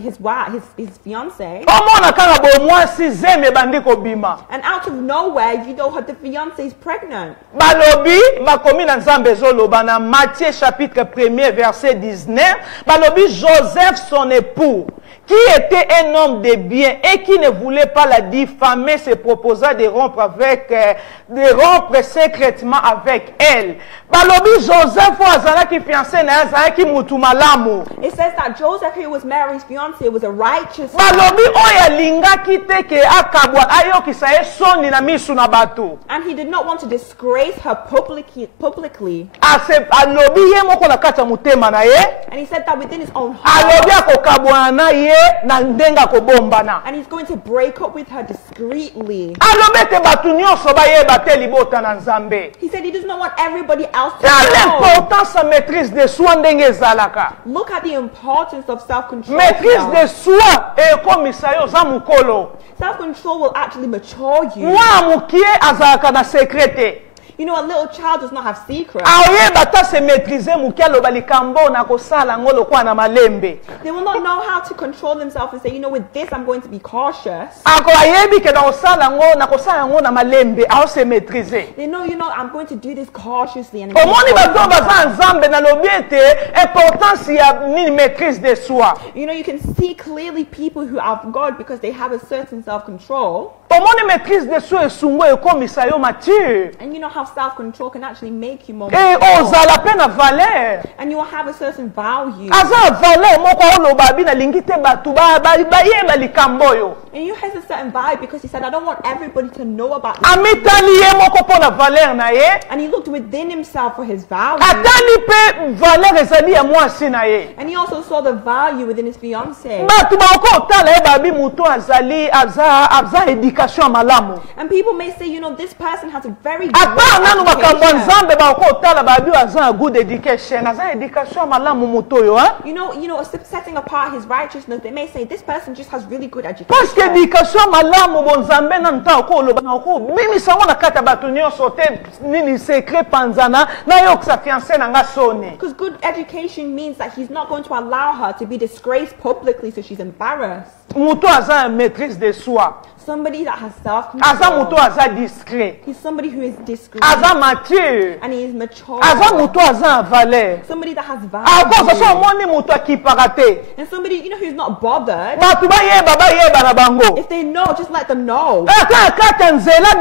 his wife, his fiancé. Omona kanga bo mwasi zeme bandi kobima. And out of nowhere, the fiancé is pregnant. Balobi makomi na nzambe ezoloba na Matthieu chapitre 1er verset 19. Balobi Joseph son époux, qui était un homme de bien et qui ne voulait pas la diffamer, se proposa de rompre secrètement avec elle. Balobi Joseph azalaki fiancé na azalaki mutu malamu. It says that Joseph, who was Mary's fiancé, was a righteous man. Balobi oyo alingaki te ke akabwa ayokisa ye soni na misu na bato. And he did not want to disgrace her publicly. Alobi ye moko na kati ya motema na ye. And he said that within his own Alobi heart. akokabwana na ye na ndenga kobombana. And he's going to break up with her discreetly. Alobi ete bato nyonso bayeba te libota na nzambe. He said he does not want everybody else to Ya know. l'importance ya maîtrise de soi ndenge ezalaka. Look at the importance of self-control. Maîtrise de soi ekomisa yo za mokolo. Self-control will actually mature you. Mwana mokie azalaka na secrete. A little child does not have secrets. Aoyeba ta se maîtriser mokie aloba likambo na kosala ngo lokwa na malembe. They will not know how to control themselves and say, with this I'm going to be cautious. Ako ayebi ke na kosala ngo na malembe ao se maîtriser. They know, I'm going to do this cautiously. And Omoni bato baza nzambe na lobi ete importance ya ni maîtrise de soi. You can see clearly people who are of God because they have a certain self-control. Omoni maîtrise de soi esungo ekomisa yo mature. And how of self-control can actually make you more Et mature. ozala pe na valeur. And you will have a certain value. Aza valeur moko oloba bi na lingi te batu bayeba likambo oyo. And you has a certain value because he said, I don't want everybody to know about this. Amitali ye moko po na valeur na ye. And he looked within himself for his value. Atali pe valeur ezali ya mwasi na ye. And he also saw the value within his fiancée. Batu bako otala ye babi mutu azali abza education malamu. And people may say, you know, this person has a very good Apa nanu makambo education. nzambe bako otala babi aza good education. Aza education malamu mutu oyo, hein? You know, setting apart his righteousness, they may say, this person just has really good Parce que education. education malamu bonzambe na nta ko loba na ko bimisa wana kata batu nyonso te nini secret panzana na yo sa fiancé na nga soni. Because good education means that he's not going to allow her to be disgraced publicly so she's embarrassed. Mutu aza maîtrise de soi. Somebody that has Aza mutu self-control. aza discret. He's somebody who is discreet. Aza mature. And he is mature. Aza mutu aza valeur. Somebody that has Ako so value. moni mutu akipaka te. And somebody, you know, who's not bothered. Batu bayeba na bango. If they know, just let them know. Aka kata nzela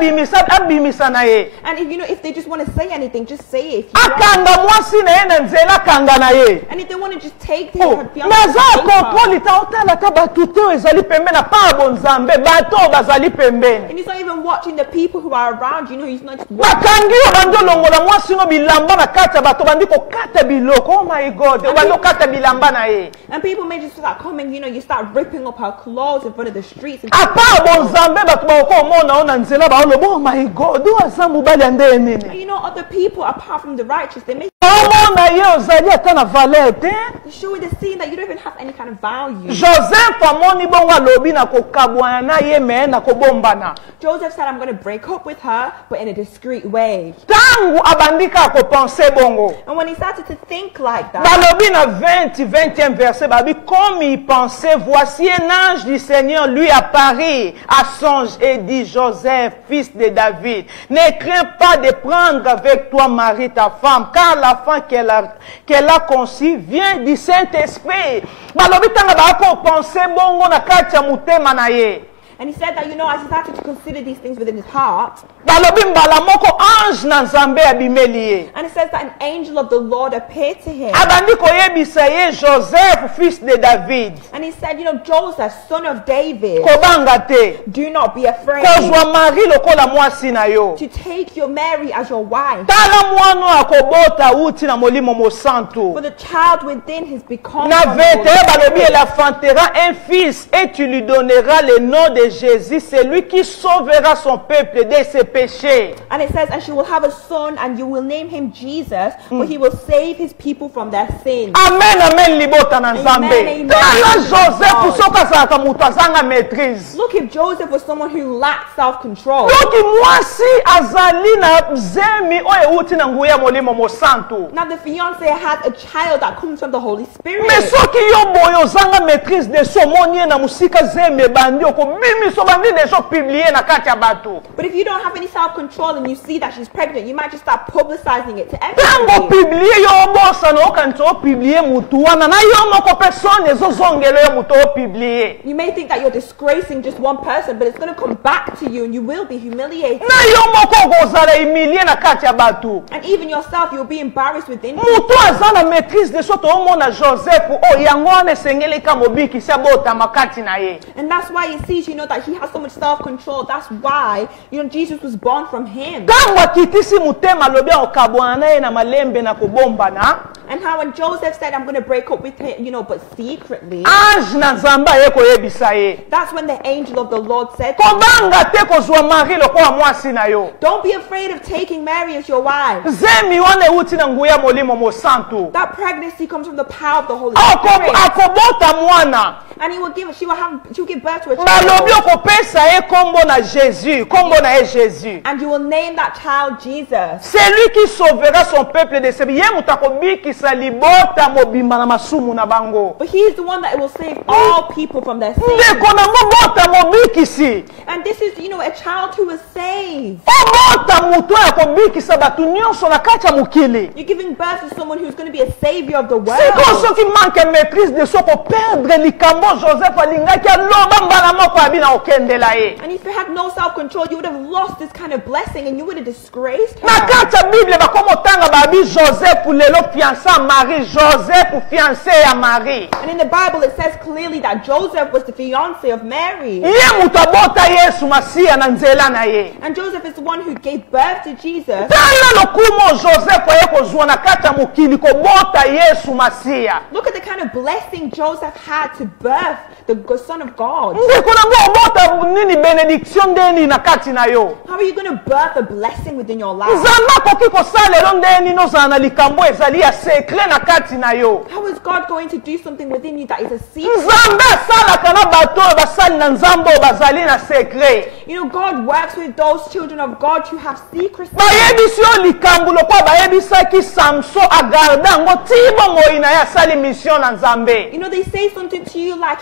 abimisa na ye. And if, you know, if they just want to say anything, just say it. If you Akanga mwasi na ye na nzela kanga na ye. and if they want to just take the Naza contrôle taotala ka batu te ezali pembe na pa bonzambe bato bazali pembeni. and he's not even watching the people who are around you. Know, he's not just Bakangi yo bando longola mwasi no bilamba na kata bato bandi ko kata biloko. Oh my God, bando kata bilamba na ye. and people may just start coming, you know, you start ripping up her clothes in front of the streets. And Apa bonzambe bato ba ko mona ona nzela ba olo. Oh my God, do aza mubali ande nini. you know, other people apart from the righteous, they may Mona ye ozali ata na valeur te. show the scene that you don't even have any kind of value. Joseph amoni bongo alobi na kokabwana na ye me na kobombana. Joseph said, I'm going to break up with her, but in a discreet way. Tangu abandika ko penser bongo. And when he started to think like that, Balobi na 20e verset, babi, comme il pensait, voici un ange du Seigneur lui apparaît à songe et dit, Joseph, fils de David, ne crains pas de prendre avec toi Marie ta femme, car la femme qu'elle a conçue vient du Saint-Esprit. Balobi tanga ba ko penser bongo na kati ya mutema na ye. and he said that, you know, as he started to consider these things within his heart, Balobi mbala moko ange na Nzambe abimeli ye. and it says that an angel of the Lord appeared to him. Abandi koyebisa ye Joseph, fils de David. And he said, you know, Joseph, son of David, Kobanga te. do not be afraid Kozwa Marie lokola mwasi na yo. to take your Mary as your wife. Tala mwano akobota uti na molimo mosantu. For the child within has become Na from the vete Holy balobi Spirit. elle enfantera un fils et tu lui donneras le nom de Jésus, c'est lui qui sauvera son peuple de ses péchés. And it says, and she will have a son, and you will name him Jesus, for he will save his people from their sins. Amen, amen, libota na Nzambe. Amen, Tala amen. Joseph soka azalaka mutu azanga maîtrise. Look, if Joseph was someone who lacked self-control, Loki mwasi azali na zemi oyo uti na nguya molimo mosantu. now the fiance had a child that comes from the Holy Spirit. Mais soki yo boyo ozanga maîtrise de so moni na musika zemi bandi okobimi so bandi deja publier na kati ya bato. But if you don't have any self-control and you see that she's pregnant, you might just start publicizing it to Tango everybody. publier yo bosa na okanisa o publier mutu wana na yo moko personne ezozongela yo mutu o publier. You may think that you're disgracing just one person, but it's going to come back to you and you will be humiliated. Na yo moko kozala humilie na kati ya bato. And even yourself, you'll be embarrassed within you. Mutu aza na maîtrise de so toomona Joseph o yango wana esengeli ka mobikisi abotama kati na ye. And that's why it sees, you know, that he has so much self-control. That's why, you know, Jesus was born from him. Tango akitisi mutema alobi okabwana na ye na malembe na kobombana. And how when Joseph said, I'm going to break up with him, you know, but secretly, Ange na Nzambe aye koyebisa ye. that's when the angel of the Lord said, Kobanga te kozwa Marie lokola mwasi na yo. don't be afraid of taking Mary as your wife. Zemi wana euti na nguya molimo mosantu. That pregnancy comes from the power of the Holy Spirit. Akobota mwana. And he will give, she'll give birth to a Balobi child. okopesa ye kombo na Jésus. Kombo na ye Jésus. And you will name that child Jesus. C'est lui qui sauvera son peuple de ses. Ye mutu akobiki kobikisa libota mobimba na masumu na bango. But he is the one that will save all people from their sins. Ndeko na mobota mobikisi. And this is, a child who was saved. Obota mutu ya kobikisa batu nyonso na kati ya mukili. You're giving birth to someone who's going to be a savior of the world. Siko soki manque maîtrise de soi ko perdre likambo Joseph alingaki aloba mbala moko abina okendela ye. And if you had no self-control, you would have lost this kind of blessing and you would have disgraced her. Na kati ya Bible bakomotanga babi Joseph lelo fiancé à Marie, Joseph fiancé à Marie. And in the Bible it says clearly that Joseph was the fiancé of Mary. Ye mutu abota Yesu Masiya na nzela na ye. And Joseph is the one who gave birth to Jesus. Tala lokumo Joseph aye kozwa na kati ya mukili kobota Yesu Masiya. Look at the kind of blessing Joseph had to birth the Son of God. Ndeko nango obota nini benediction ndeni na kati na yo. How are you going to birth a blessing within your life? Nzamba koki kosalelo ndeni nozala na likambo ezali ya secret na kati na yo. How is God going to do something within you that is a secret? Nzambe asalaka na bato oyo basali na nzambe oyo bazali na secret. God works with those children of God who have secrets. Bayebisi yo likambo lokwa bayebisaki Samson agarda yango tibongo ina ya sali mission na nzambe. They say something to you like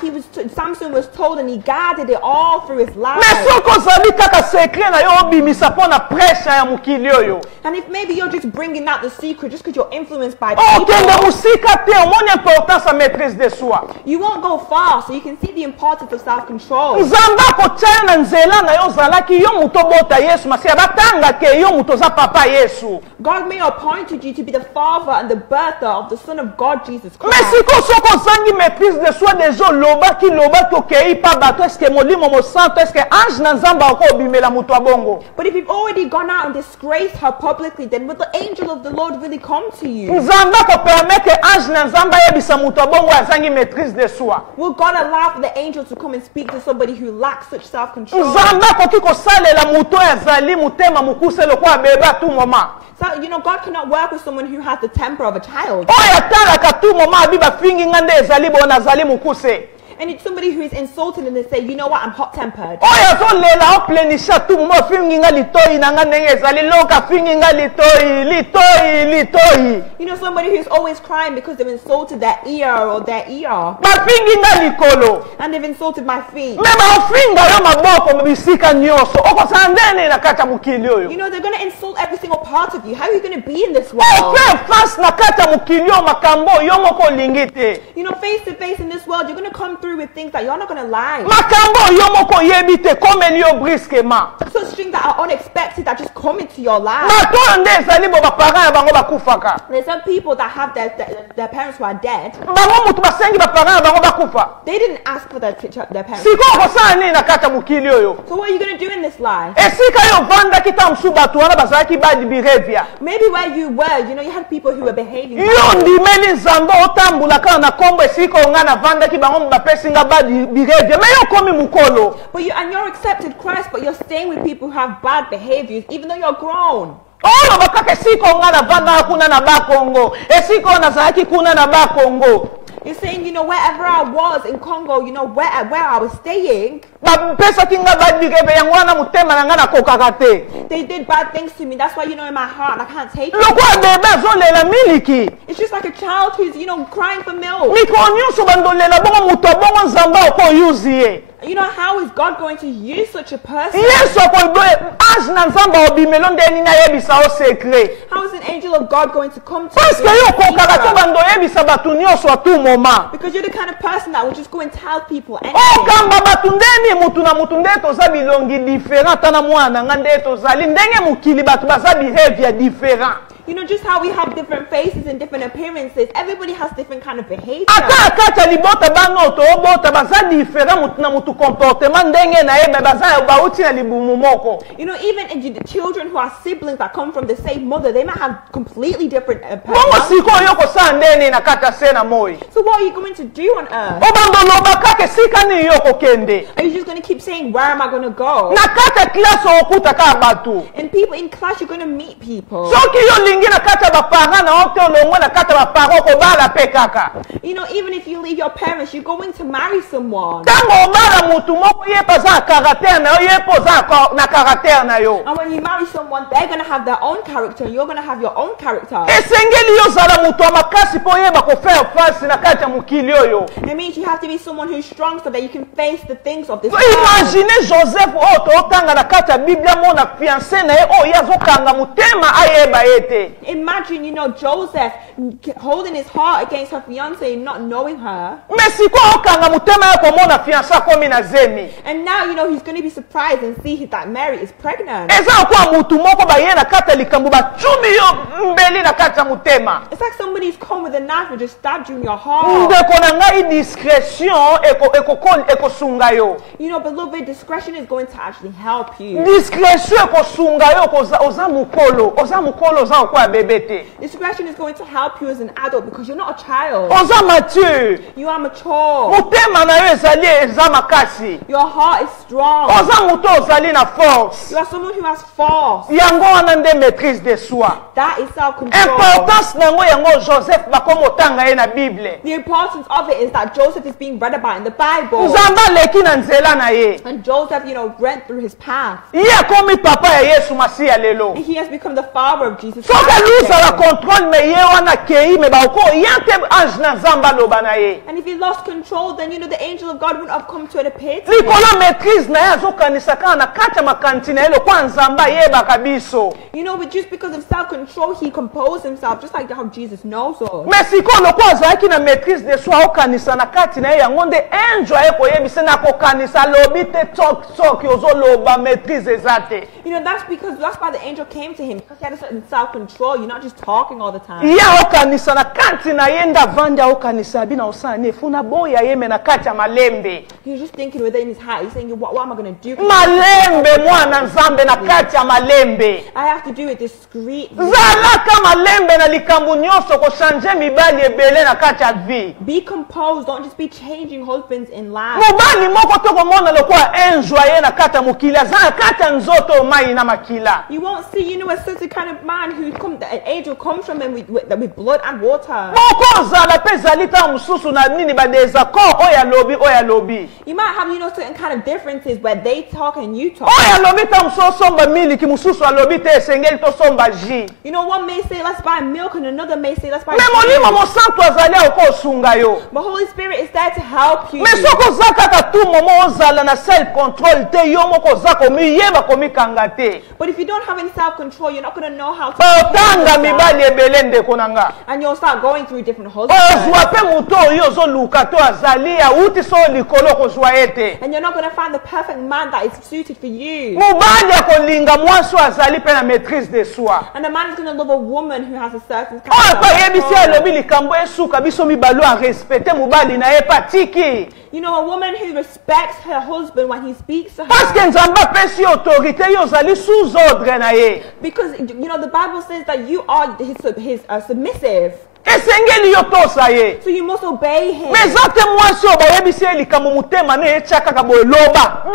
Samson was told and he guarded it all through his life. Mais soko ozali kaka secret na yo obimisa pona pressure ya mukili oyo. And if maybe you're just bringing out the secret just because you're influenced by people, people, you won't go far, so you can see the importance of self-control. God may have appointed you to be the father and the birther of the Son of God, Jesus Christ. But if you've already gone out and disgraced her publicly, then will the angel of the Lord really come to you? Will God allow for the angel to come and speak to somebody who lacks such self-control? So, God cannot work with someone who has the temper of a child. And it's somebody who is insulted and they say, you know what, I'm hot-tempered. Somebody who's always crying because they've insulted their ear or their ear. And they've insulted my feet. They're going to insult every single part of you. How are you going to be in this world? Face to face in this world, you're going to come through with things that you're not going to like. Such things that are unexpected that just come into your life. There's some people that have their parents who are dead. They didn't ask for their parents. So what are you going to do in this life? Maybe where you were, you had people who were behaving badly. But you're accepted Christ, but you're staying with people who have bad behaviors, even though you're grown. You're saying, wherever I was in Congo, where I was staying, they did bad things to me. That's why, in my heart, I can't take it. It's just like a child who's, crying for milk. How is God going to use such a person? How is an angel of God going to come to you? Because you're the kind of person that will just go and tell people anything. Just how we have different faces and different appearances, everybody has different kind of behavior. Even the children who are siblings that come from the same mother, they might have completely different personalities. So what are you going to do on earth? Are you just going to keep saying, where am I going to go? And people in class, you're going to meet people. olingi na kati ya baparent na ote olongwe na kati ya baparent okobala pe kaka. You know, even if you leave your parents, you're going to marry someone. Tango obala mutu moko ye paza caractère na yo ye poza na caractère na yo. And when you marry someone, they're going to have their own character, and you're going to have your own character. Esengeli yo zala mutu makasi po ye ba ko faire face na kati ya mukili oyo. It means you have to be someone who's strong so that you can face the things of this So world. imaginez Joseph o to tanga na kati ya Biblia mo na fiancé na ye o yazo kanga mutema ayeba ete. Imagine, you know, Joseph holding his heart against her fiancé, not knowing her. Mais si kwa okanga mutema ye ko mo na fiancé komi na zemi. And now, you know, he's going to be surprised and see that Mary is pregnant. Eza kwa mutu moko ba ye na kati ya likambo ba chumi yo mbeli na kati ya mutema. It's like somebody's come with a knife and just stabbed you in your heart. Ndeko na ngai discrétion eko sunga yo. You know, beloved, discretion is going to actually help you. Discrétion eko sunga yo oza mukolo oza kwa bebete. Discretion is going to help you as an adult because you're not a child. Oza mature. You are mature. Mutema na yo ezali eza makasi. Your heart is strong. Oza muto ozali na force. You are someone who has force. Yango wana nde maîtrise de soi. That is self-control. Importance nango yango Joseph bakomo tanga ye na Bible. The importance of it is that Joseph is being read about in the Bible. Nzamba leki na nzela na ye. And Joseph, you know, went through his path. Ye akomi papa ya Yesu Masiya lelo. He has become the father of Jesus Soka Christ. lusa la contrôle me ye wana kei me ba ko yante ange na Nzamba loba na ye. And if he lost control, then, you know, the angel of God wouldn't have come to appear to him. Likolo maîtrise na ye azokanisa kana na kati ya makantina elo kwa Nzamba yeba kabiso. You know, but just because of self-control, he composed himself, just like how Jesus knows us. Mais sikoyo kwa azalaki na maîtrise de soi okanisa na kati na ye yango nde enjo aye koyebisa na kokanisa lobi te tok ozoloba maîtrise eza te. You know, that's why the angel came to him, because he had a certain self-control. You're not just talking all the time. Ya okanisa na kati na ye nda vanda okanisa bina osane funa boya ye me na kati ya malembe. He's just thinking within his heart. He's saying, what am I going to do? Malembe mwana Nzambe na kati ya malembe. I have to do it discreetly. Zalaka malembe na likambo nyonso ko changer mibali ebele na kati ya vie. Be composed. Don't just be changing husbands in life. Mobali moko to komona lokwa enjoyer na kati ya mukila za kati ya nzoto mai na makila. You won't see, you know, a certain kind of man an angel comes from him with blood and water. Moko zala pe zalita mususu na nini ba désaccord oya lobi. You might have, you know, certain kind of differences where they talk and you talk. Oya lobi ta mususu somba miliki mususu alobi te esengeli to somba ji. You know, one may say let's buy milk and another may say let's buy Mais molimo mo santo azali oko sunga yo. The Holy Spirit is there to help you. Mais soko zaka ka tu momo ozala na self control te yo moko zako mi yeba komi kanga te. But if you don't have any self-control, you're not going to know how to Otanga mibali ebele ndeko nanga. and you'll start going through different husbands. Ozwa pe muto yo zo luka to azali ya uti so likolo ko zwa ete. And you're not going to find the perfect man that is suited for you. Mubali akolinga mwanso azali pe na maîtrise de soi. And a man is going to love a woman who has a certain kind Oya of pa yebisi self-control. alobi likambo esuka biso mibalo a respecter mubali na ye patiki. You know, a woman who respects her husband when he speaks to Parce que her. Nzamba pesi autorité yo zali sous ordre na ye. Because, you know, the Bible says that you are his submissive. Esengeli yo tosa ye. So you must obey him. Mais zate mwasi obo yebisi likambo mutema ne echaka ka loba.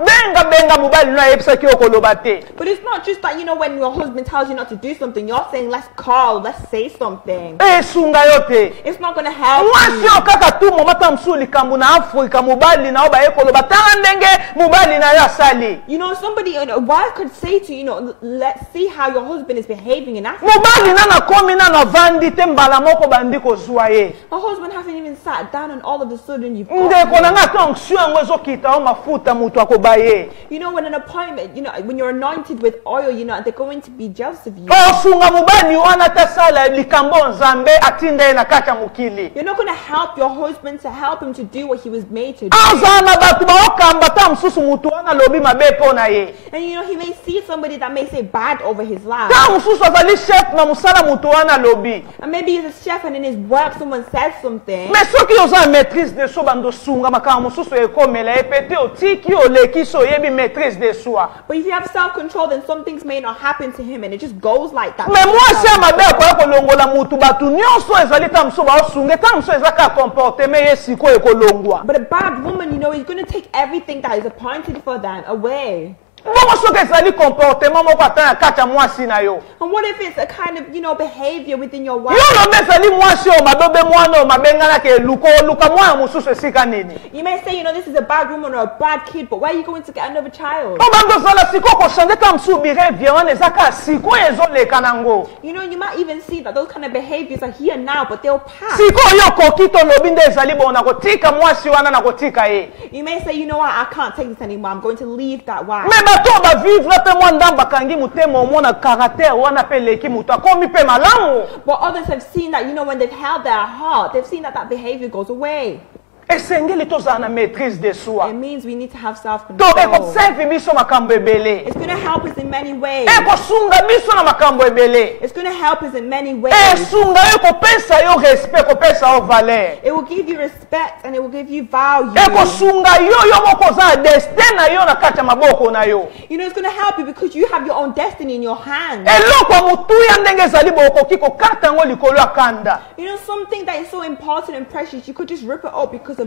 Benga mubali na yebisa ki okoloba te. But it's not just that, you know, when your husband tells you not to do something, you're saying, let's call, let's say something. Esunga yo te. It's not going to help Mwasi you. okaka tu momata msu likambo na Afrika mubali na oba ekoloba tanga ndenge mubali na ya sali. You know, somebody, you know, a wife could say to you, you know, let's see how your husband is behaving in Africa. Mubali na komi na vandi te mbala moko bandi ko zwa ye. Her husband hasn't even sat down and all of a sudden you've Ndeko got na nga tonksio yango ezokita o mafuta mutu akoba ye. You know, when an appointment, you know, when you're anointed with oil, you know, they're going to be jealous of you. Osunga mubali wana tasala likambo Nzambe atinda ye na kati ya mukili. You're not going to help your husband to help him to do what he was made to do. Azana batu ba okamba ta msusu mutu wana lobi mabe pona ye. And you know, he may see somebody that may say bad over his life. Ta msusu azali chef na musala mutu wana lobi. And maybe he's a chef and in his work someone says something. Mais soki oza maîtrise de soi bando sunga makambo mususu ekomela epete otiki oleki so yebi maîtrise de soi. But if you have self-control, then some things may not happen to him and it just goes like that. Mais mwasi ya mabe akoya kolongola mutu batu nyonso ezali ta mso ba osunge ta mso ezaka comportement ye siko ekolongwa. But a bad woman, you know, is going to take everything that is appointed for them away. And what if it's a kind of, behavior within your wife? You may say, this is a bad woman or a bad kid, but where are you going to get another child? You might even see that those kind of behaviors are here now, but they'll pass. You may say, you know what, I can't take this anymore, I'm going to leave that wife. But others have seen that, when they've held their heart, they've seen that behavior goes away. It means we need to have self-control. It's going to help us in many ways. It's going to help us in many ways. It will give you respect and it will give you value. It's going to help you because you have your own destiny in your hands. Something that is so important and precious, you could just rip it up because of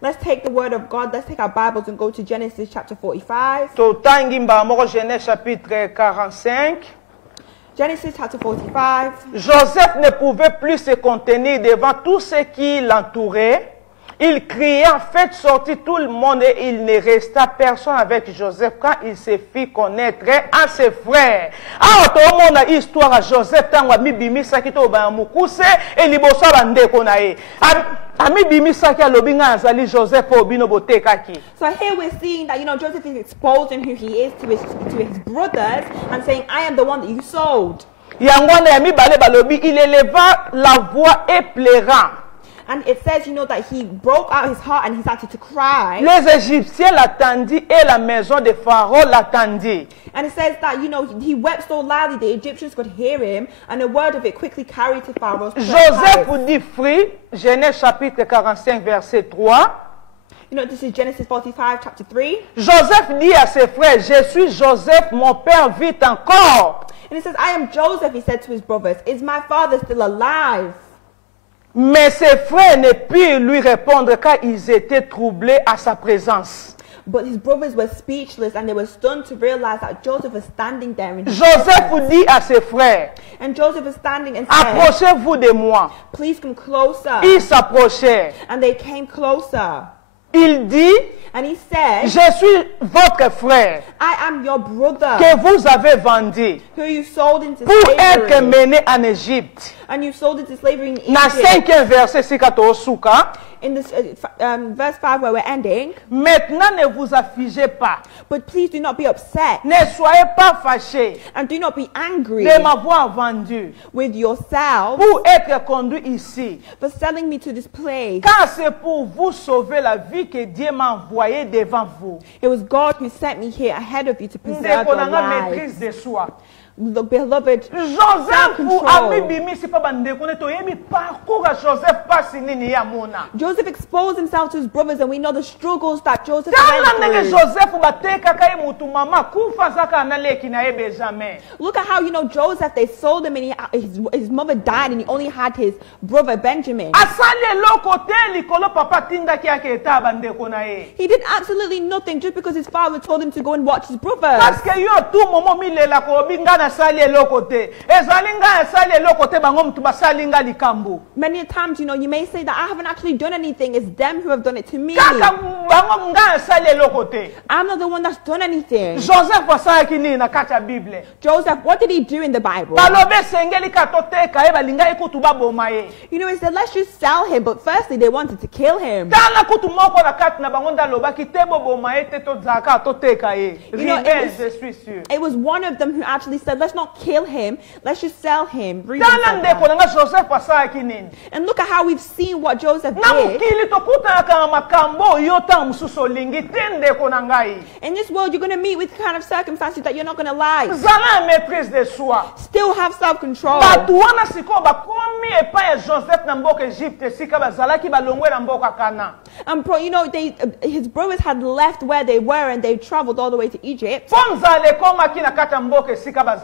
Let's take the word of God. Let's take our Bibles and go to Genesis chapter 45. Genesis chapter 45. Joseph ne pouvait plus se contenir devant tout ce qui l'entourait. Il cria, faites sortir tout le monde, et il ne resta personne avec Joseph quand il se fit connaître à ses frères. Alors, tout le monde a histoire à Joseph, tant que bimisa qui to ba mukuse et libosa bande konae. Ami bimisa ki alobinga azali Joseph obino botekaki. So here we're seeing that Joseph is exposing who he is to his brothers and saying, I am the one that you sold. Yangwana yami bale balobi, il éleva la voix et pleurant. And it says, that he broke out his heart and he started to cry. Les Égyptiens l'attendirent et la maison de Pharaon l'attendit. And it says that, he wept so loudly the Egyptians could hear him, and the word of it quickly carried to Pharaoh's palace. Joseph dit frère, Genèse chapitre 45 verset 3. This is Genesis 45 chapter 3. Joseph dit à ses frères, je suis Joseph, mon père vit encore. And it says, I am Joseph, he said to his brothers. Is my father still alive? Mais ses frères ne purent lui répondre car ils étaient troublés à sa présence. But his brothers were speechless and they were stunned to realize that Joseph was standing there in his Joseph dit à ses frères, and Joseph was standing and said, approchez-vous de moi. Please come closer. Ils s'approchèrent. And they came closer. Il dit, and he said, je suis votre frère, I am your brother, que vous avez vendu who you sold into pour slavery, être mené en Égypte. And you sold into slavery in Egypt. Na 5e verset sikatosuka. In this verse 5 where we're ending. Maintenant ne vous affligez pas. But please do not be upset. Ne soyez pas fâchés. And do not be angry de m'avoir vendu with yourself pour être conduit ici. For selling me to this place. Car c'est pour vous sauver la vie que Dieu m'a envoyé devant vous. It was God who sent me here ahead of you to preserve your lives. Maîtrise de soi. The beloved, Joseph exposed himself to his brothers, and we know the struggles that Joseph went through. Look at how Joseph, they sold him and his mother died and he only had his brother Benjamin. He did absolutely nothing just because his father told him to go and watch his brothers. Many times, you may say that I haven't actually done anything. It's them who have done it to me. I'm not the one that's done anything. Joseph, what did he do in the Bible? He said, let's just sell him, but firstly they wanted to kill him. It was one of them who actually said, let's not kill him, let's just sell him. And look at how we've seen what Joseph did. In this world, you're going to meet with kind of circumstances that you're not going to like. Still have self-control. His brothers had left where they were and they traveled all the way to Egypt.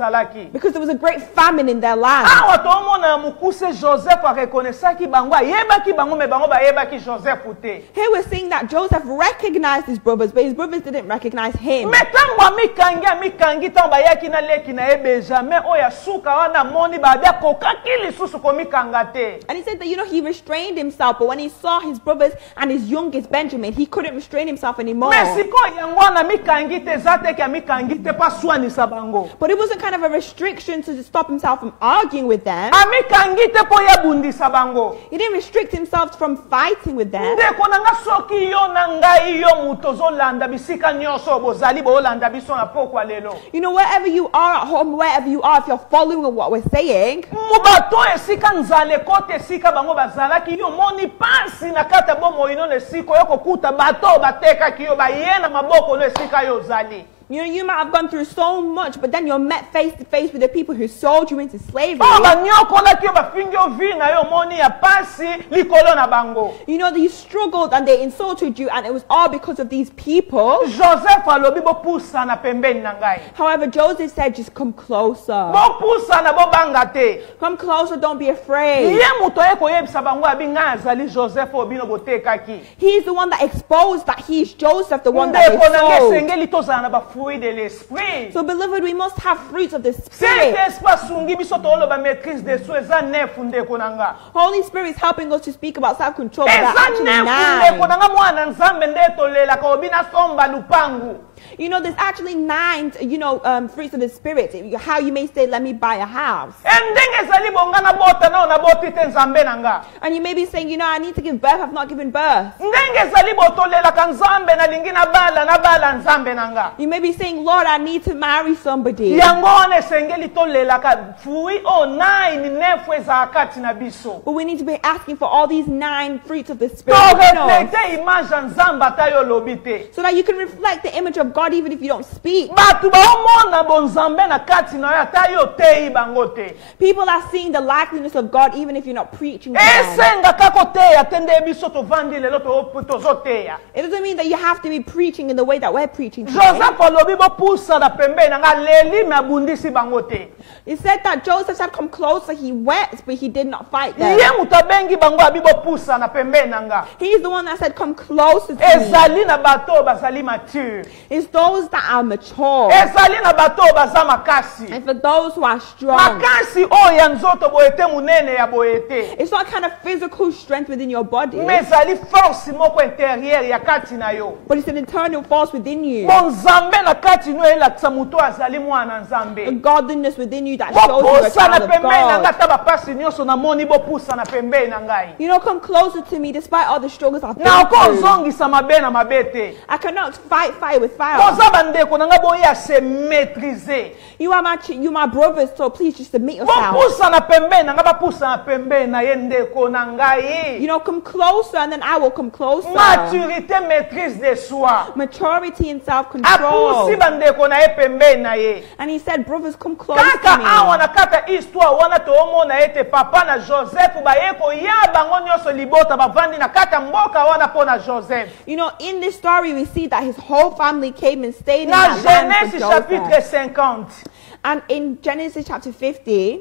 bazalaki. Because there was a great famine in their land. Awa tomona mukuse Joseph arekonesaki bango ayebaki bango me bango bayebaki Joseph te. Here we're seeing that Joseph recognized his brothers, but his brothers didn't recognize him. Metango mikangi tango bayaki na leki na ebe jamais oya suka wana moni babia kokaki lisusu komikanga te. And he said that, you know, he restrained himself, but when he saw his brothers and his youngest Benjamin, he couldn't restrain himself anymore. Mesiko yango wana mikangi te zate kia mikangi te paswanisa bango. But it wasn't kind of a restriction to stop himself from arguing with them. Amikangi te po ya bundisa bango. He didn't restrict himself from fighting with them. Ndeko nanga soki yo na ngai yo mutozo landa bisika nyoso bozali bo landa biso na pokwa lelo. You know, wherever you are at home, wherever you are, if you're following what we're saying, Mubato esika nzale kote esika bango bazalaki yo moni pasi na kata bomo ino nesiko yoko kuta bato bateka kiyo bayena maboko no esika yo zali. you know, you might have gone through so much, but then you're met face to face with the people who sold you into slavery. Oh, banyoko na kiyo bafingo vina yo moni ya pasi likolo na bango. You know, they struggled and they insulted you, and it was all because of these people. Joseph alobi bo pusa na pembeni na ngai. However, Joseph said, just come closer. Bo pusa na bo banga te. Come closer, don't be afraid. Ye muto eko yebisa bango abinga azali Joseph obino botekaki. He's the one that exposed that he's Joseph, the one that they sold. Sengeli tozana ba fruit de l'esprit. So, beloved, we must have fruits of the Saint Spirit. Esprit sungi biso tolo ba maîtrise de soi eza neuf ndeko nanga. Holy Spirit is helping us to speak about self-control, but Eza that's actually neuf ndeko 9. nanga mwana nzambe ndeto lela ka obina somba lupangu. You know, there's actually 9, you know, fruits of the Spirit. How you may say, let me buy a house. Endenge zali bongana bota na ona boti te nzambe nanga. And you may be saying, you know, I need to give birth, I've not given birth. Ndenge zali botolela ka nzambe na lingi na bala nzambe nanga. You may be saying, Lord, I need to marry somebody. Yangone sengeli tolela ka fruit o 9 neuf eza kati na biso. But we need to be asking for all these 9 fruits of the To Spirit within us, reflete image nzamba tayo lobi te. so that you can reflect the image of God even if you don't speak. Batu baomona bonzambe na kati na ya tayo tei bango te. People are seeing the likeness of God even if you're not preaching to them. Esenga kako teya tende biso to vandi lelo to zoteya. It doesn't mean that you have to be preaching in the way that we're preaching today. Joseph alobi bo pusa na pembe na nga leli me abundisi bango te. It said that Joseph said, come closer. He wept, but he did not fight them. Ye mutabengi bango abibo pusa na pembe na nga. He's the one that said, come closer to me. Ezali na bato bazali mature. It's those that are mature. Ezali na bato baza makasi. And for those who are strong. Makasi oya nzoto boete munene ya boete. It's not kind of physical strength within your body, Mezali force moko intérieure ya kati na yo. but it's an internal force within you. Bonzambe na kati no elakisa muto azali mwana The nzambe. godliness within you that shows you a Bopusa na child of pembe na nga God. taba pasi nyoso na moni bopusa na pembe na ngai. You know, come closer to me despite all the struggles I've Na been uko through. zongisa mabe na mabete. I cannot fight fire with fire. Koza bandeko na nga boya se maîtriser. You are my brothers, so please just submit yourself. Bopusa na pembe na nga bapusa na pembe na ye ndeko na ngai. You know, come closer and then I will come closer. Maturité, maîtrise de soi. Maturity and self-control. Apusi bandeko na ye pembe na ye. And he said, brothers, come close to Kaka awa me. na kata histoire wana toomona ete papa na Joseph bayeko ya bango nyonso libota bavandi na kata mboka wana pona Joseph. You know, in this story, we see that his whole family came and stayed in Na that land for Genèse Joseph. chapitre 50, And in Genesis chapter 50,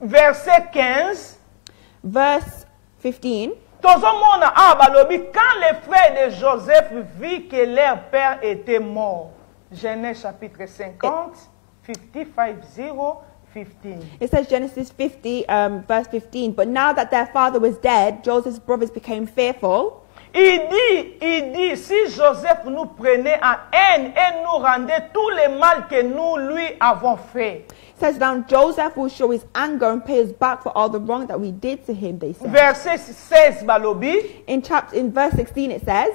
verset 15, verse 15, tozomona awa balobi quand les frères de Joseph vit que leur père était mort. Genèse chapitre 50, 15. it says Genesis 50, verse 15, but now that their father was dead, Joseph's brothers became fearful. Il dit, si Joseph nous prenait en haine et nous rendait tout le mal que nous lui avons fait. It says down, Joseph will show his anger and pay us back for all the wrong that we did to him, they said. Verset 16, balobi. In verse 16 it says,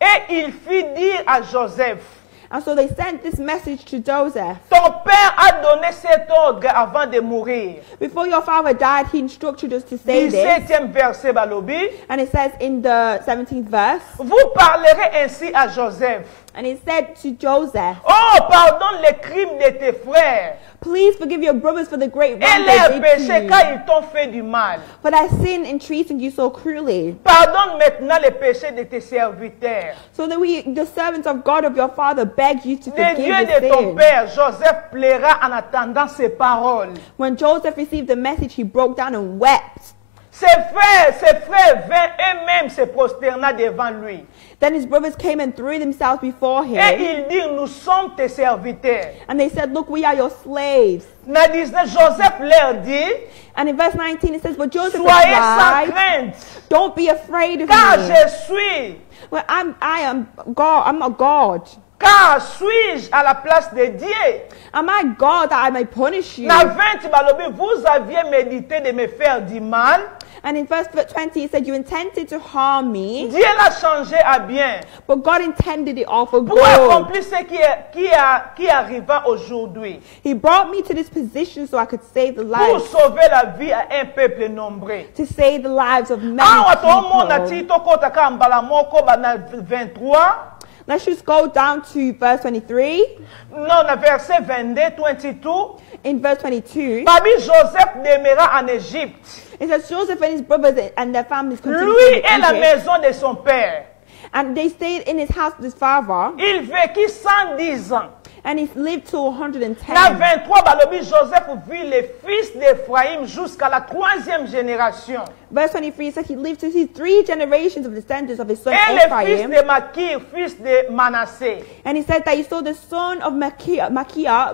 Et il fit dire à Joseph, and so they sent this message to Joseph. ton père a donné cet ordre avant de mourir. Before your father died, he instructed us to say this. 17e verset, balobi. And it says in the 17th verse, Vous parlerez ainsi à Joseph. and it said to Joseph, Oh, pardonne les crimes de tes frères. please please forgive your brothers for the great Et wrong they leurs did to péchés you, quand ils t'ont fait du mal. for their sin in treating you so cruelly. Pardonne maintenant les péchés de tes serviteurs. So that we, the servants of God of your father, beg you to Le forgive Dieu the de ton sin. Père, Joseph pleura en attendant ces paroles. When Joseph received the message, he broke down and wept. Ses frères vinrent eux-mêmes se prosterner devant lui. Then his brothers came and threw themselves before Et him. ils dirent, nous sommes tes serviteurs. And they said, look, we are your slaves. Dans 19, Joseph leur dit, And in verse 19 it says, but Joseph soyez sans replied, crainte, don't be afraid of car me. je suis. Well, I am God. I'm not God. Car suis-je à la place de Dieu? Am I God that I may punish you? Dans 20, balobi, vous aviez médité de me faire du mal. And in verse 20 it said, you intended to harm me, Dieu l'a changé à bien but God intended it all for pour good. accomplir ce qui arriva aujourd'hui. He brought me to this position so I could save the Pour lives, sauver la vie à un peuple nombreux. to save the lives of many Awa tomona people. ti tokota ka mbala moko ba na 23. Let's just go down to verse 23. Non, na verset 22, 22. In verse 22, Babi Joseph demeura en Égypte. it says Joseph and his brothers and their families continued Lui in et la Egypt, maison de son père. and they stayed in his house with his father, Il vécut 110 ans. and he lived to 110. Na 23, balobi Joseph vit les fils d'Éphraïm jusqu'à la 3e génération. Verse 23 says he lived to see 3 generations of descendants of his son Et les fils Ephraim. de Makir, fils de Manassé, And he said that he saw the son of Machir,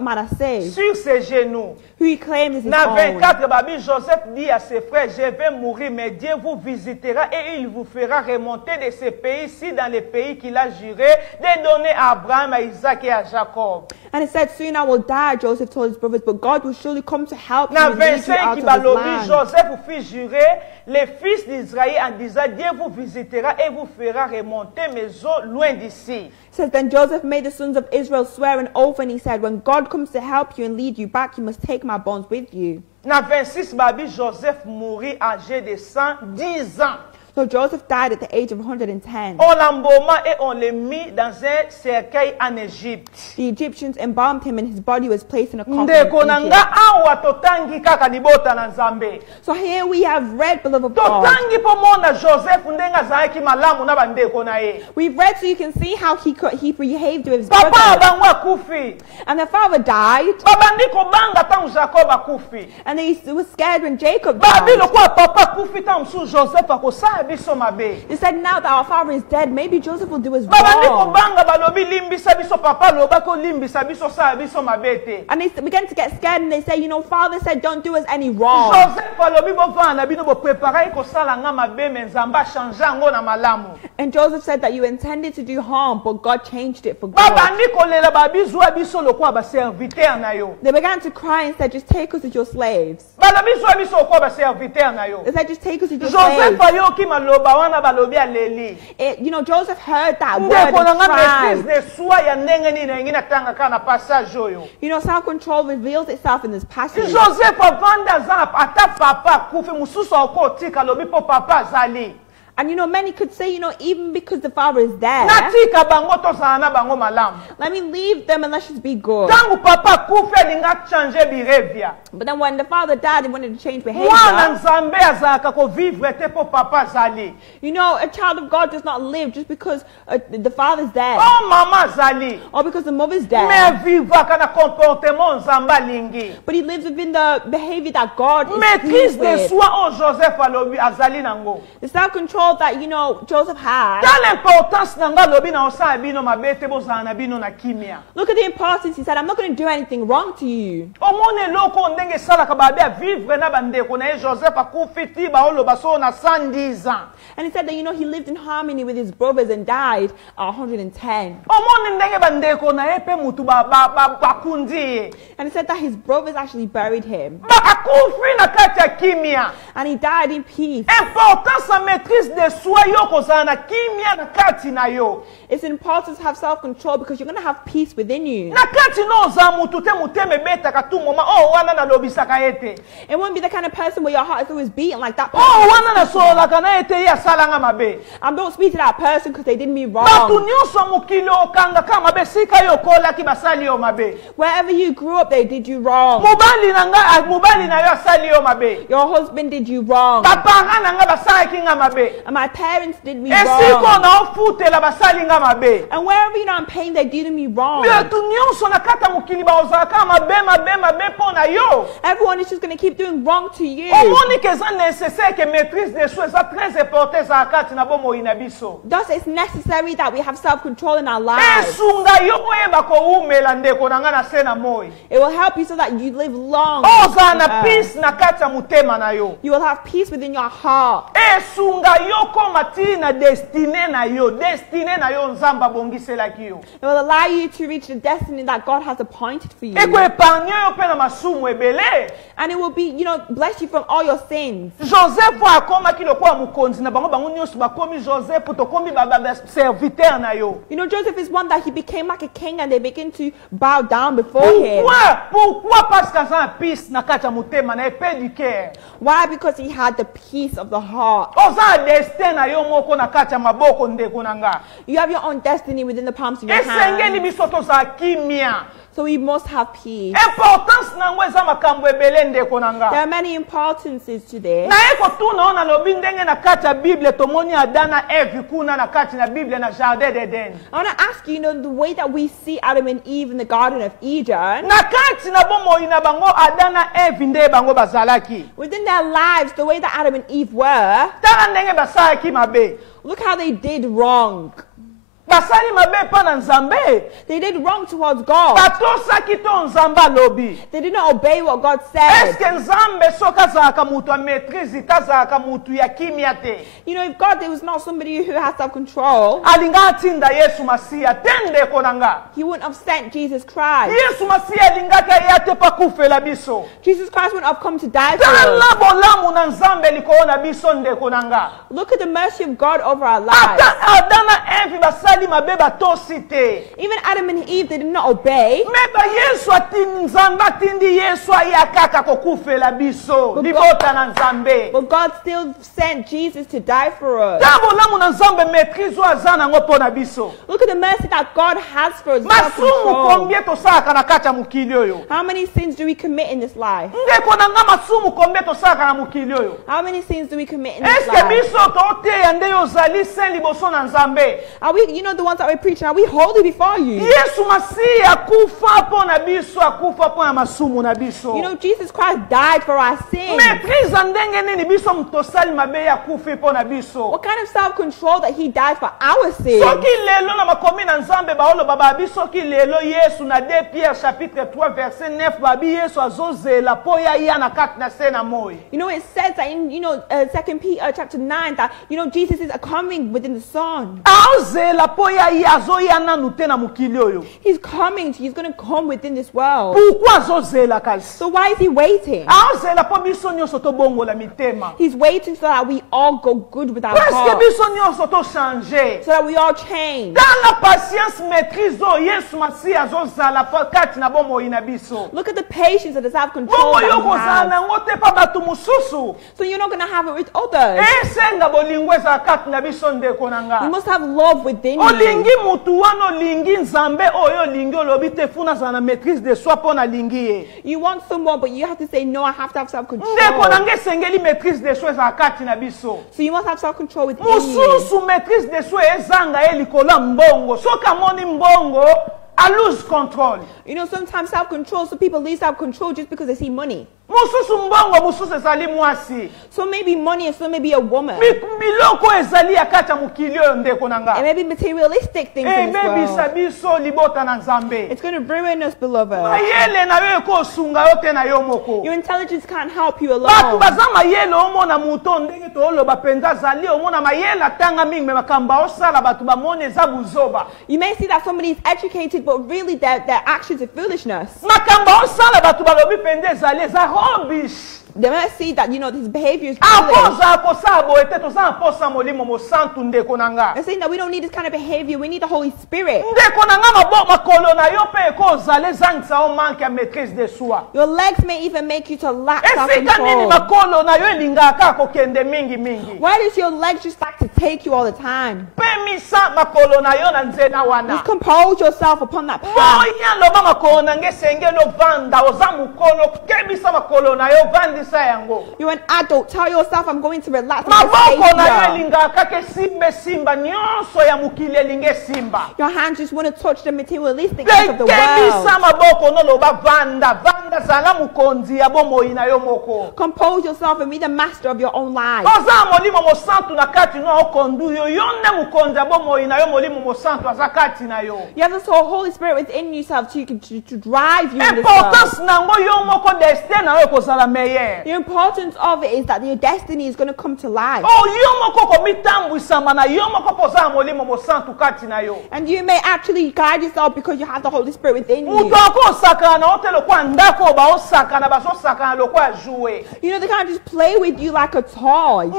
Manasseh, sur ses genoux. who he claimed as his Na own. 24, Babi Joseph dit à ses frères, je vais mourir, mais Dieu vous visitera et il vous fera remonter de ce pays-ci dans le pays qu'il a juré de donner à Abraham, à Isaac et à Jacob. And it said, soon I will die, Joseph told his brothers, but God will surely come to help you Na and lead you 25, out qui of his balobi land. Joseph fit jurer les fils d'Israël en disant, Dieu vous visitera et vous fera remonter mes eaux loin d'ici. It says, then Joseph made the sons of Israel swear an oath, and he said, when God comes to help you and lead you back, you must take my bonds with you. Na 26, Babi Joseph mourit âgé de 110 ans. So Joseph died at the age of 110. On l'embauma et on le mit dans un cercueil en Égypte. The Egyptians embalmed him, and his body was placed in a coffin Ndeko in na Egypt. nga awa totangi kaka libota na Nzambe. So here we have read, beloved of God. Totangi po mona Joseph ndenge azalaki malamu na bandeko na ye. We've read so you can see how he behaved with his Papa brothers. abango akufi. And the father died, Babandi kobanga tangu Jacob akufi. and they were scared when Jacob Babi died. lokwa papa akufi tangu su Joseph akosala biso mabe. They said, now that our father is dead, maybe Joseph will do us Babandi wrong. kobanga balobi limbisa biso papa loba ko limbisa biso sala biso mabe te. And they began to get scared, and they say, you know, father said, don't do us any wrong. Joseph alobi bovana na bino bo prepare kosala nga mabe me Nzamba change ngo na malamu. And Joseph said that you intended to do harm, but God changed it for good. Babandi kolela babi zuwa biso lokwa ba serviteur na yo. They began to cry and said, just take us as your slaves. Balobi zuwa biso lokwa ba serviteur na yo. They said, just take us as your Joseph slaves. ayoki maloba wana balobi aleli. You know, Joseph heard that word Ndeko na and nga maîtrise cried. de soi ya ndenge nini na ingine tanga kana passage oyo. You know, self-control reveals itself in this passage. Joseph avanda za ata papa kufi mususu akotika lobi po papa zali. And you know, many could say, you know, even because the father is there, Natika bango tozala na bango malamu. let me leave them and let's just be good. Tangu papa kufi alinga change behavior. But then when the father died, he wanted to change Mwana behavior. Nzambe azalaka ko vivre te po papa zali. You know, a child of God does not live just because the father's there Oh mama zali. or because the mother's Me there. vivaka na comportement Nzamba lingi. But he lives within the behavior that God is Maîtrise pleased de with. soi o Joseph alobi azali nango. The self-control that, you know, Joseph had. Quelle importance nanga lobi na osala bino mabete bozala na bino na kimia. Look at the importance. He said, I'm not going to do anything wrong to you. Omone loko ndenge salaka babe a vivre na bandeko na ye Joseph akufi ti baoloba so na 110 ans. And he said that, you know, he lived in harmony with his brothers and died at 110. Omone ndenge bandeko na ye pe mutu bakundi ye. And he said that his brothers actually buried him. Bakakufi na kati ya kimia. And he died in peace. Importance ya maîtrise de soi yo kozala na kimia na kati na yo. It's important to have self-control because you're going to have peace within you. Na kati no za mutu te muteme betaka tu moma oh wana na lobisaka ete. It won't be the kind of person where your heart is always beating like that. Oh wana na sola kana ete ya salanga mabe. Don't speak to that person because they did me wrong. Batu nyonso mukili okanga kama besika yo kola ki basali yo mabe. Wherever you grew up, they did you wrong. Mubali na yo asali yo mabe. Your husband did you wrong. Papa na nga basali ki nga mabe. And my parents did me Esiko wrong. na ofute la basali nga mabe. And wherever you know I'm pain, they did me wrong. Batu nyonso na kata mukili ba ozaka mabe pona yo. Everyone is just going to keep doing wrong to you. Omoni ke za nécessaire que maîtrise des choses ça très important za kati na bomo inabiso. Thus, it's necessary that we have self-control in our lives. Esunga yo eba ko umela ndeko na nga na sena moyi. It will help you so that you live long. Oza na peace na kati ya mutema na yo. You will have peace within your heart. Esunga yo koma ti na destine na yo nzamba bongiselaki yo. It will allow you to reach the destiny that God has appointed for you. Eko epargne yo pe na masumu ebele. And it will be, bless you from all your sins. Joseph akoma ki lokola mukonzi na bango nyonso bakomi Joseph to komi baba serviteur na yo. Joseph is one that he became like a king and they begin to bow down before him. Pourquoi? Parce que ça peace na kati ya mutema na epée du cœur. Why? Because he had the peace of the heart. Oza destin na yo moko na kati ya maboko ndeko na nga. You have your own destiny within the palms of your Esengeli hands. biso toza kimia. So we must have peace. Importance na ngo eza makambo ebele ndeko na nga. There are many importances to this. Na eko tu naona lobi ndenge na kati ya Bible tomoni Adam na Eve kuna na kati na Bible na Jardin d'Eden. I want to ask you, the way that we see Adam and Eve in the Garden of Eden, Na kati na bomo ina bango Adam na Eve nde bango bazalaki. within their lives, the way that Adam and Eve were, Tala ndenge basalaki mabe. look how they did wrong. Basali mabe pa na Nzambe. They did wrong towards God. Batosaki to Nzamba lobi. They did not obey what God said. Eske Nzambe soka zaka mutu a maîtrise tazaka mutu ya kimia te. If God was not somebody who has self-control, Alinga tinda Yesu Masia tende konanga. he wouldn't have sent Jesus Christ. Yesu Masia alinga ka yate pa kufela biso. Jesus Christ wouldn't have come to die for Tala us. bolamu na Nzambe likoona biso nde konanga. Look at the mercy of God over our lives. Ata Adana Eve basali mabe batosi te. Even Adam and Eve, they did not obey. Meba Yesu atini Nzambe atindi Yesu ayakaka kokufela biso. Libota na Nzambe. But God still sent Jesus to die for us. Tala bolamu na Nzambe maîtrise azana ngo pona biso. Look at the mercy that God has for us. Masumu Self-control. kombie tosaka na kati ya mukili oyo. How many sins do we commit in this life? Ndeko na nga masumu kombie tosaka na mukili oyo. How many sins do we commit in this Eske life? biso toteya nde ozali saint liboso na Nzambe. Are we, the ones that we're preaching, are we holy before you? Yesu Masiya akufa pona biso, akufa pona masumu na biso. Jesus Christ died for our sins. Maîtrise ndenge nini biso mtosali mabe ya kufi pona biso. What kind of self-control that he died for our sins? Soki lelo na makomi na Nzambe baolo baba biso ki lelo Yesu na 2 Pierre chapitre 3 verset 9 babi Yesu azozela po ya na kati na sena moi. It says that in 2 Peter chapter 9 that Jesus is coming within the sun. Azela po ya azoya na nute na mukili oyo. He's coming. He's going to come within this world. Pourquoi azozela kasi? So why is he waiting? Azela po biso nyonso to bongo la mitema. He's waiting so that we all go good with our Parce que hearts. biso nyonso to changer. So that we all change. Dans la patience maîtrise o Yesu Masiya azozala po kati na bomo ina biso. Look at the patience and the self-control Bomo that yoko we have. zana ngote pa batu mususu. So you're not going to have it with others. Esenga bolingwe za kati na biso ndeko na nga. You must have love within you. Olingi mutu wana olingi Nzambe oyo olingi olobi te funa za na maîtrise de soi po na lingi ye. You want someone, but you have to say, no, I have to have self-control. Ndeko na nga esengeli maîtrise de soi za kati na biso. So you must have self-control within you. Mususu maîtrise de soi ezanga ye likola mbongo. Soka moni mbongo, I lose control. Sometimes self-control, so people lose self-control just because they see money. Mususu mbongo mususu ezali mwasi. So maybe money, and so maybe a woman. Biloko ezali ya kati ya mukili oyo ndeko na nga. It may be materialistic things in this world. Ebebisa biso libota na Nzambe. It's going to ruin us, beloved. Mayele na yo ekosunga yo te na yo moko. Your intelligence can't help you Batu alone. baza mayele omona muto ndenge toloba penza zali omona mayele atanga mingi me makamba osala batu bamone eza buzoba. You may see that somebody is educated, but really their actions are foolishness. Makamba osala batu balobi penza zali eza rubbish. they might see that, you know, his behavior is foolish. They're saying that we don't need this kind of behavior. We need the Holy Spirit. Your legs may even make you to lack self-control. Why does your legs just like to take you all the time? Just compose yourself upon that path. You're an adult. Tell yourself, I'm going to relax. Your hands just want to touch the materialistic things of the world. Compose yourself and be the master of your own life. You have this whole Holy Spirit within yourself to drive you in this world. The importance of it is that your destiny is going to come to life. And you may actually guide yourself because you have the Holy Spirit within you. You know, they can't just play with you like a toy.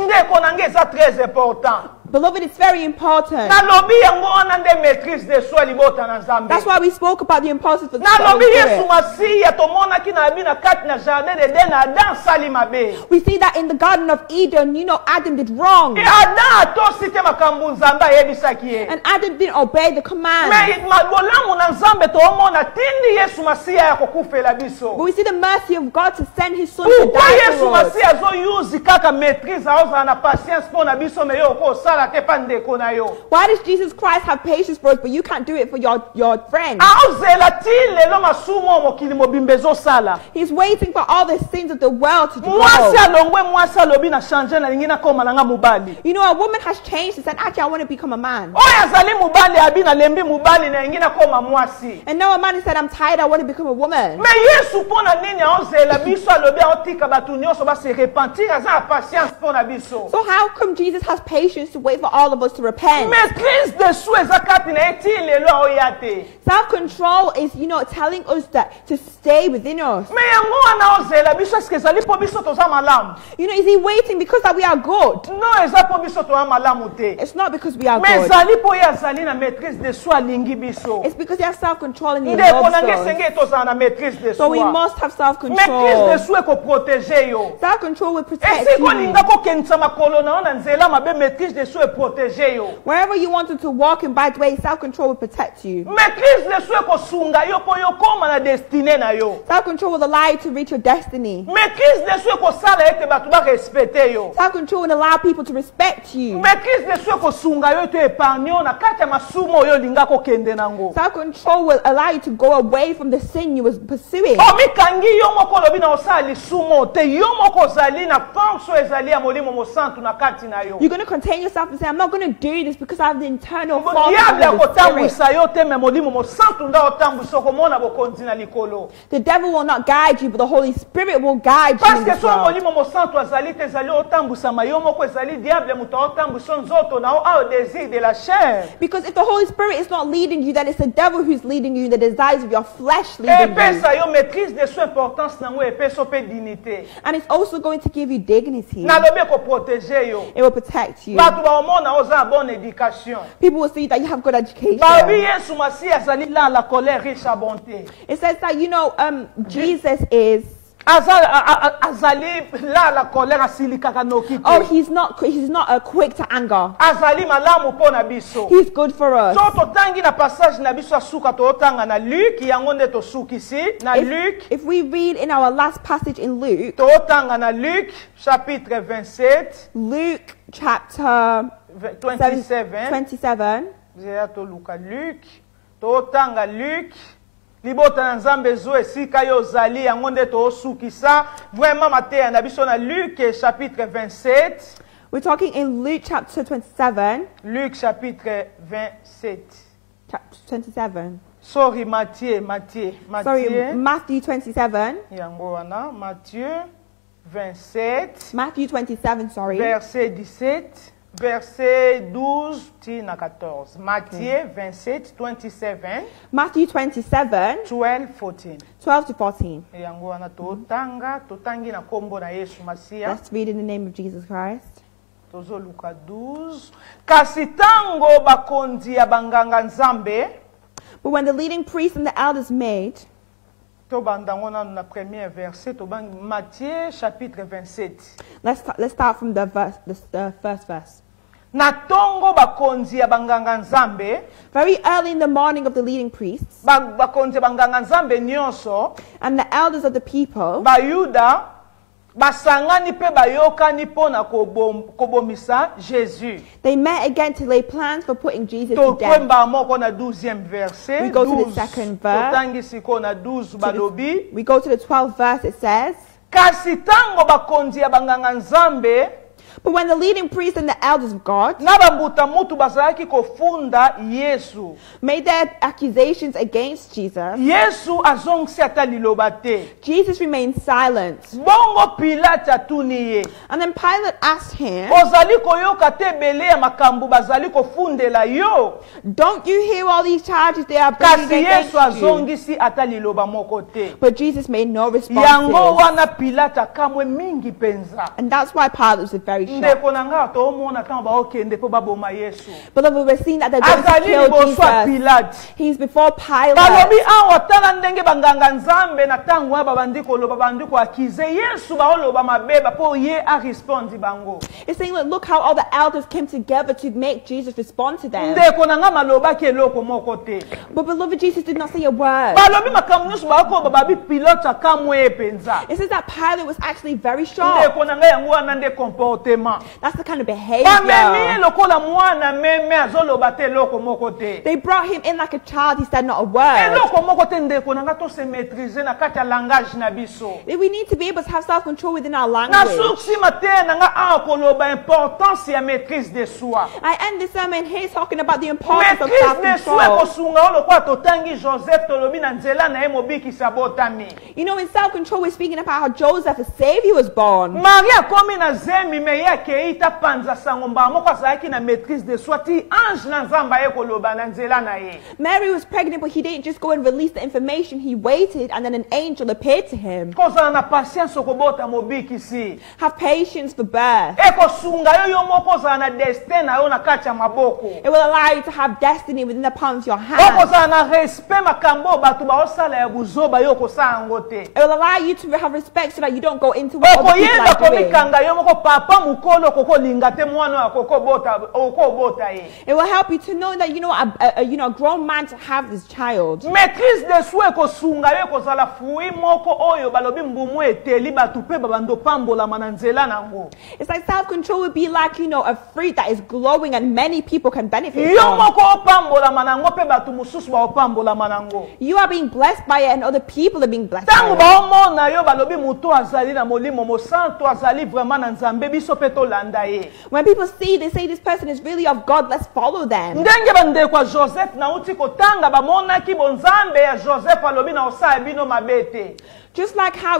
Beloved, it's very important. That's why we spoke about the importance of the Spirit. We see that in the Garden of Eden, you know, Adam did wrong. And Adam didn't obey the command. But we see the mercy of God to send his son to die for us. Why does Jesus Christ have patience for us, but you can't do it for your friends? He's waiting for all the sins of the world to go. You know, a woman has changed and said, actually, I want to become a man. And now a man has said, I'm tired, I want to become a woman. So how come Jesus has patience to wait for all of us to repent? Self-control is, you know, telling us that to stay within us. You know, is he waiting because that we are good? It's not because we are good. It's because he has self-control and he loves us. So we must have self-control. Self-control will protect you. Wherever you wanted to walk in bad ways, self-control will protect you. Self-control will allow you to reach your destiny. Self-control will allow people to respect you. Self-control will allow you to go away from the sin you were pursuing. You're going to contain yourself and say, I'm not going to do this because I have the internal force of the Spirit. The devil will not guide you, but the Holy Spirit will guide you in this world. Because if the Holy Spirit is not leading you, then it's the devil who's leading you, the desires of your flesh leading you. And it's also going to give you dignity. It will protect you. People will see that you have good education. It says that, you know, Jesus is... Oh, he's not quick to anger. He's good for us. If we read in our last passage in Luke, Luke chapter 27. Libota na nzambe zo esika yo zali yango nde to osukisa vraiment mateya na biso na Luc chapitre 27. We're talking in Luke chapter 27. Luc chapitre 27. Chapter 27. Sorry, Matthieu. Sorry, Matthew 27. Yango wana Matthieu 27. Matthew 27, sorry. Verset 17. verset 12 tina 14. Matthieu 27, 27. Matthew 27, 12, 14. 12 to 14. Yango wana totangi na kombo na Yesu Masia. Let's read in the name of Jesus Christ. Tozo Luka 12. Kasi tango bakonzi ya banganga nzambe. But when the leading priests and the elders made, Tobandango na premier verset, tobangi Matthieu chapitre 27. let's start from the first verse. Na tongo bakonzi ya banganga nzambe. Very early in the morning of the leading priests Bakonzi ya banganga nzambe nyonso. and the elders of the people, Bayuda basangani pe bayokani pona kobomisa Jésus. they met again to lay plans for putting Jesus to death. Tokwemba moko na 12e verset. We go to the second verse. Totangi siko na 12 balobi. We go to the 12th verse. It says, Kasi tango bakonzi ya banganga nzambe but when the leading priests and the elders of God na bambuta mutu bazalaki kofunda Yesu. made their accusations against Jesus, Yesu azongisi ata liloba te. Jesus remained silent. Bongo Pilate atuni ye. And then Pilate asked him, Ozali koyoka te bele ya makambo bazali kofundela yo. don't you hear all these charges they are Kasi bringing against Yesu you? azongisi ata liloba moko te. But Jesus made no response. Yango wana Pilate akamwe mingi penza. And that's why Pilate was very shocked. Ndeko na nga toomona tango baokende po baboma Yesu. Beloved, we're seeing that they're going to Azali kill liboso ya Jesus. Pilate. He's before Balobi Pilate. awa tala ndenge banganga nzambe na tango aba bandiko loba bandiko akize Yesu baoloba mabeba po ye a respondi bango. It's saying, look how all the elders came together to make Jesus respond to them. Ndeko na nga maloba ki eloko moko te. But beloved, Jesus did not say a word. Balobi makambo nyonso bako bababi Pilate akamwe penza. It says that Pilate was actually very shocked. Ndeko na nga yango wana nde comportement. That's the kind of Bamemi behavior. lokola mwana meme azoloba te eloko moko te. They brought him in like a child. He said not a word. Eloko moko te ndeko na nga to se maîtriser na kati ya langage na biso. We need to be able to have self-control within our Na language. suksi mate na nga akoloba importance ya maîtrise de soi. I end this sermon here talking about the importance of Maîtrise de soi self-control. kosunga olo kwa totangi Joseph tolobi na nzela na ye mobikisa botami. You know, in self-control, we're speaking about how Joseph, a savior, was born. Maria komi na zemi me ye keita panza sango mba moko azalaki na maîtrise de soi ti ange na nzamba ye koloba na nzela na ye. Mary was pregnant, but he didn't just go and release the information. He waited, and then an angel appeared to him. Kozala na patience okobota mobikisi. Have patience for birth. E kosunga yo yo moko ozala na destin na yo na kati ya maboko. It will allow you to have destiny within the palm of your hand. Okozala na respect makambo bato baosala ya buzoba yo kosala yango te. It will allow you to have respect so that you don't go into what other people Okoyeba are doing. komikanga yo moko papa mukolo kokolinga te mwana wa okobota ye. It will help you to know that a grown man to have this child. Maîtrise de soi kosunga yo kozala fruit moko oyo balobi mbumu eteli batu pe babando pambola mananzela nango. It's like self-control would be like, a fruit that is glowing and many people can benefit Yo from. moko opambola manango pe batu mususu ba opambola manango. You are being blessed by it and other people are being blessed Tango by it. baomona yo balobi muto azali na molimo mosanto azali vraiment na nzambe biso pe tolanda ye. When people see, they say this person is really of God, let's follow them. Ndenge bandeko ya Joseph na uti kotanga bamonaki bonzambe ya Joseph alobi na osala bino mabete. Just like how,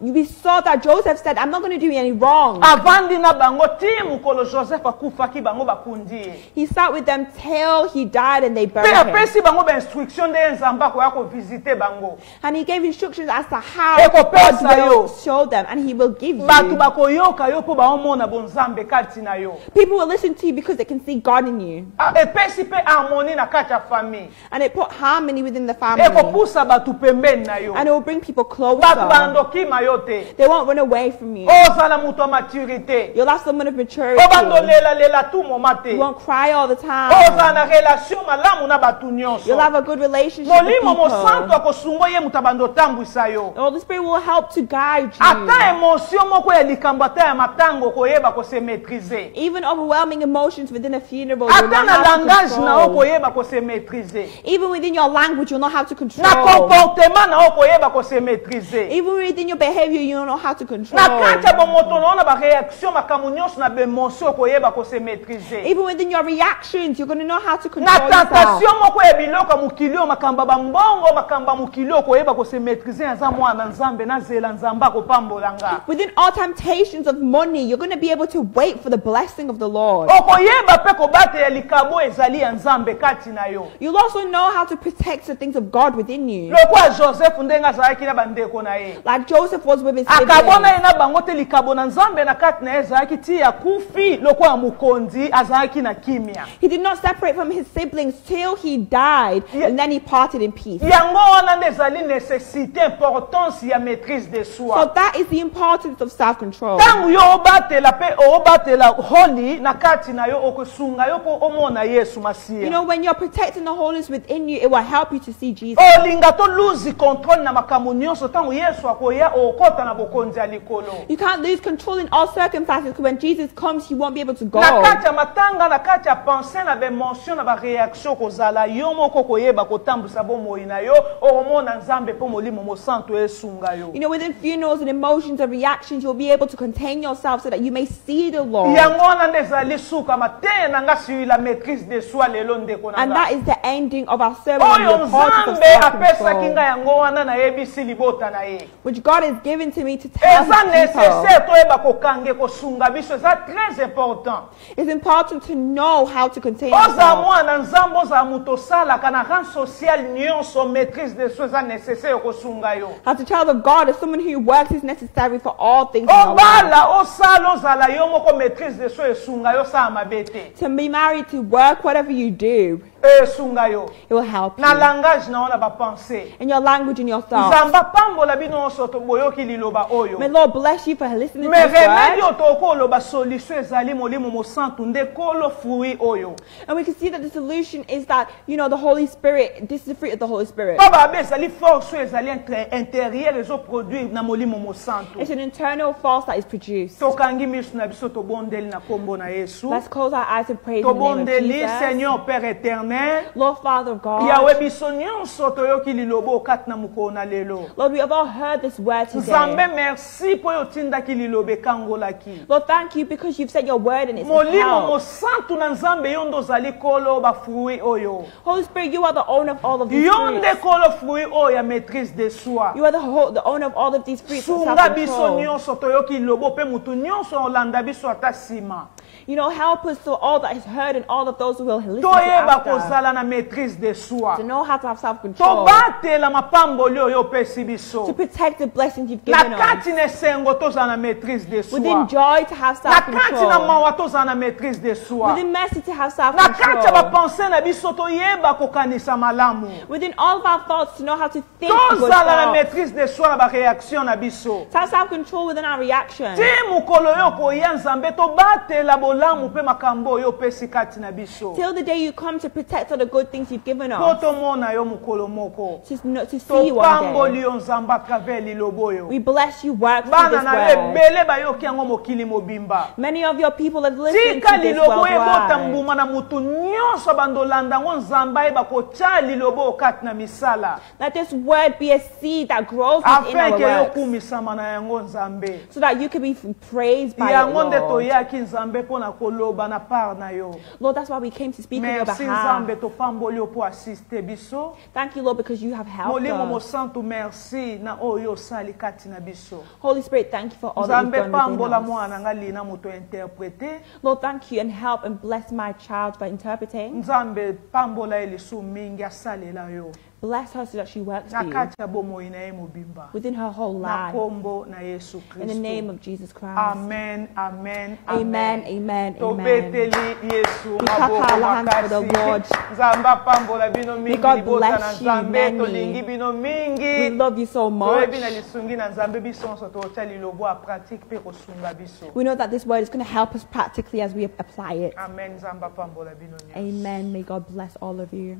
we saw that Joseph said, I'm not going to do you any wrong. Avandi na bango ti mukolo Joseph akufaki bango bakundi. He sat with them till he died and they Pe buried him. apesi bango ba instruction de nzamba ko yako visiter bango. And he gave instructions as to how Eko God pesa yo. will show them and he will give Batu you. bakoyoka yo po baomona bonzambe kati na yo. People will listen to you because they can see God in you. Epesi pe harmonie na kati ya famille. And it put harmony within the Eko family. pusa batu pembeni na yo. And it will bring people Batu closer. bandoki mayote. They won't run away from you. Ozala muto maturité. You'll have someone of maturity. Obando lela tout momate. You won't cry all the time. Ozala na relation malamu na batu nyonso. You'll have a good relationship with Molimo mosanto people. akosungo ye mutabando tambwisa yo. The Holy Spirit will help to guide Ata you. émotion moko ya likambo ata ya matango koyeba ko se maîtriser. Even overwhelming emotions within a funeral, you'll Ata not na have to langage na o control. koyeba ko se maîtriser. Even within your language, you'll not have to Na control. comportement na o koyeba ko se maîtriser. maîtriser. Even within your behavior, you don't know how to control. Na kati ya bomoto na ba réaction makambo nyonso na bemotion koyeba ko se maîtriser. Even within your reactions, you're going to know how to Na control yourself. tentation moko ya biloko mukilio makamba bambongo makamba mukilio koyeba ko se maîtriser nza mwana nzambe na zela nzamba ko pambolanga. Within all temptations of money, you're going to be able to wait for the blessing of the Lord. Okoyeba pe ko bate ya likabo ezali ya nzambe kati na yo. You'll also know how to protect the things of God within you. Lokwa Joseph ndenga zaki na bandeko na ye. Like Joseph was with his Akabona siblings. ina bangote likabo na nzambe na kati na ezaki ti ya kufi lokwa mukonzi azaki na kimia. He did not separate from his siblings till he died, and then he parted in peace. Yango wana ndezali nécessité importance ya maîtrise de soi. So that is the importance of self-control. Tangu yo obatela pe obatela holy na kati na yo okusunga yo po omona Yesu You Masiya. know, when you're protecting the holiness within you, it will help you to see Jesus. Olinga to lose control na makambo nyonso tangu Yesu akoya okota na bokonzi ya likolo. You can't lose control in all circumstances, because when Jesus comes, he won't be able to go. Na kati ya matanga na kati ya pensée na bemotion na ba réaction kozala yo moko koyeba kotambusa bomoi na yo omona nzambe po molimo mo santo esunga yo. You know, within funerals and emotions and reactions, you'll be able to contain yourself so that you may see the Lord. Yango wana ndezali suka matena nga sur la maîtrise de soi lelo ndeko na And nga. that is the ending of our sermon on Oyo the importance of nzambe apesaki self-control, nga yango wana na yebisi libota na ye. which God has given to me to tell Eza his people. nécessaire toyeba kokange kosunga biso eza très important. It's important to know how to contain Oza yourself. mwana nzambe oza muto salaka na rang social nyonso maîtrise de soi eza nécessaire kosunga yo. As a child of God, as someone who works, is necessary for all things in our life. Obala osala ozala yo moko maîtrise de soi esunga yo sa mabete. To be married, to work, whatever you do, Esunga yo. it will help Na you. langage na ona ba pensée. In your language and your thoughts. Nzamba pambola bino nyonso toboyoki liloba oyo. May Lord bless you for listening to Mais this remède word. otoko loba solution ezali molimo mo santu ndekolo fruit oyo. And we can see that the solution is that, you know, the Holy Spirit, this is the fruit of the Holy Spirit. Baba abe ezali force ezali intérieur ezo produire na molimo mo santu. It's an internal force that is produced. Tokangi miso na biso tobondeli na kombo na Yesu. Let's close our eyes and praise in the name of Tobondeli Jesus. Seigneur Père éternel. Lord Father of God. Yawe biso nyonso toyoki lilobo kati na mukona lelo. Lord, we have all heard this word Nzambe today. merci po yotindaki lilobe kangolaki. Lord, thank you because you've said your word and it's Molimo mo help. santu na Nzambe yondo zali kolo ba fruit oyo. Holy Spirit, you are the owner of all of these Yonde fruits. kolo fruit oyo ya maîtrise de soi. You are the owner of all of these fruits of Sunga biso self-control. nyonso toyoki lobo pe mutu nyonso olanda biso ata sima. You know, help us to all that is heard and all of those who will listen to Toyeba after. kozala na maîtrise de soi. To know how to have self-control. Tobatela mapamboli oyo opesi biso. To protect the blessings you've Na given us. kati na esengo tozala na maîtrise de soi. Within joy to have Na kati na self-control. mawa tozala na maîtrise de soi. Within mercy to have Na kati ya self-control. bapense na biso toyeba kokanisa malamu. Within all of our thoughts to know how to think a good Tozala na thought. maîtrise de soi na baréaction na biso. To have self-control within our reactions. Ti mokolo yo koya Nzambe tobatela bolamu pe makambo oyo opesi kati na biso. Till the day you come to protect all the good things you've given Po us. tomona yo mokolo moko. To see you one Topamboli day. yo Nzambe à travers lilobo oyo. We bless you, work through Bana this na yo word. ebele bayoki yango mokili mobimba. Many of your people have listened Tika to this lilobo ebota worldwide. mbuma na mutu nyonso bandolanda ngo Nzambe ayeba kotia lilobo kati na misala. Let this word be a seed that grows within Afin our ke yo works, kumisama na yango Nzambe. so that you can be praised by it, Yango nde Lord. toyaki Nzambe po na koloba na part na yo. Lord, that's why we came to speak on your Merci behalf. Nzambe topamboli yo po assiste biso. Thank you, Lord, because you have helped Molimo mo us. santu merci na oyo osali kati na biso. Holy Spirit, thank you for all that you've Nzambe done pambola within us. mwana nga lina moto interpréter. Lord, thank you and help and bless my child by interpreting. Nzambe pambola elisu mingi asalela yo. Bless her so that she works Na for you kati ya bomoi na ye mobimba. within her whole Na life. kombo na Yesu In the name Kristo. of Jesus Christ. Amen, amen, Amen, amen, amen. Tobeteli Yesu We clap maboko our hands for the Lord. makasi. Nzamba pambola bino mingi God libota na bless you Nzambe many. tolingi bino We mingi. love you so much. Toyebi na lisungi na Nzambe biso nyonso totia lilobo a pratique pe kosunga biso. We know that this word is going to help us practically as we apply it. Amen, Nzamba pambola bino nyonso. Amen. May God bless all of you.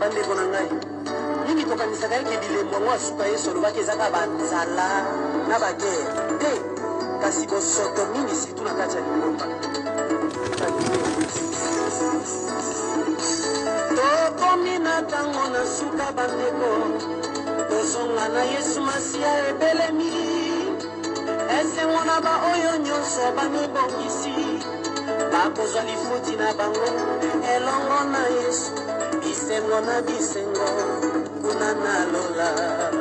bandeko na ngai mingi tokanisaka ete bilembo yango asuka ye solo baki ezaka banzala na bagere te kasi bosoto mingi situ na kati ya lingomba tokomi na ntango na suka bandeko tozonga na yesu masiya ebelemi esengo na baoyo nyonso bamibongisi bakozwa lifuti na bango elongo na yesu bisengo na bisengo kuna na lola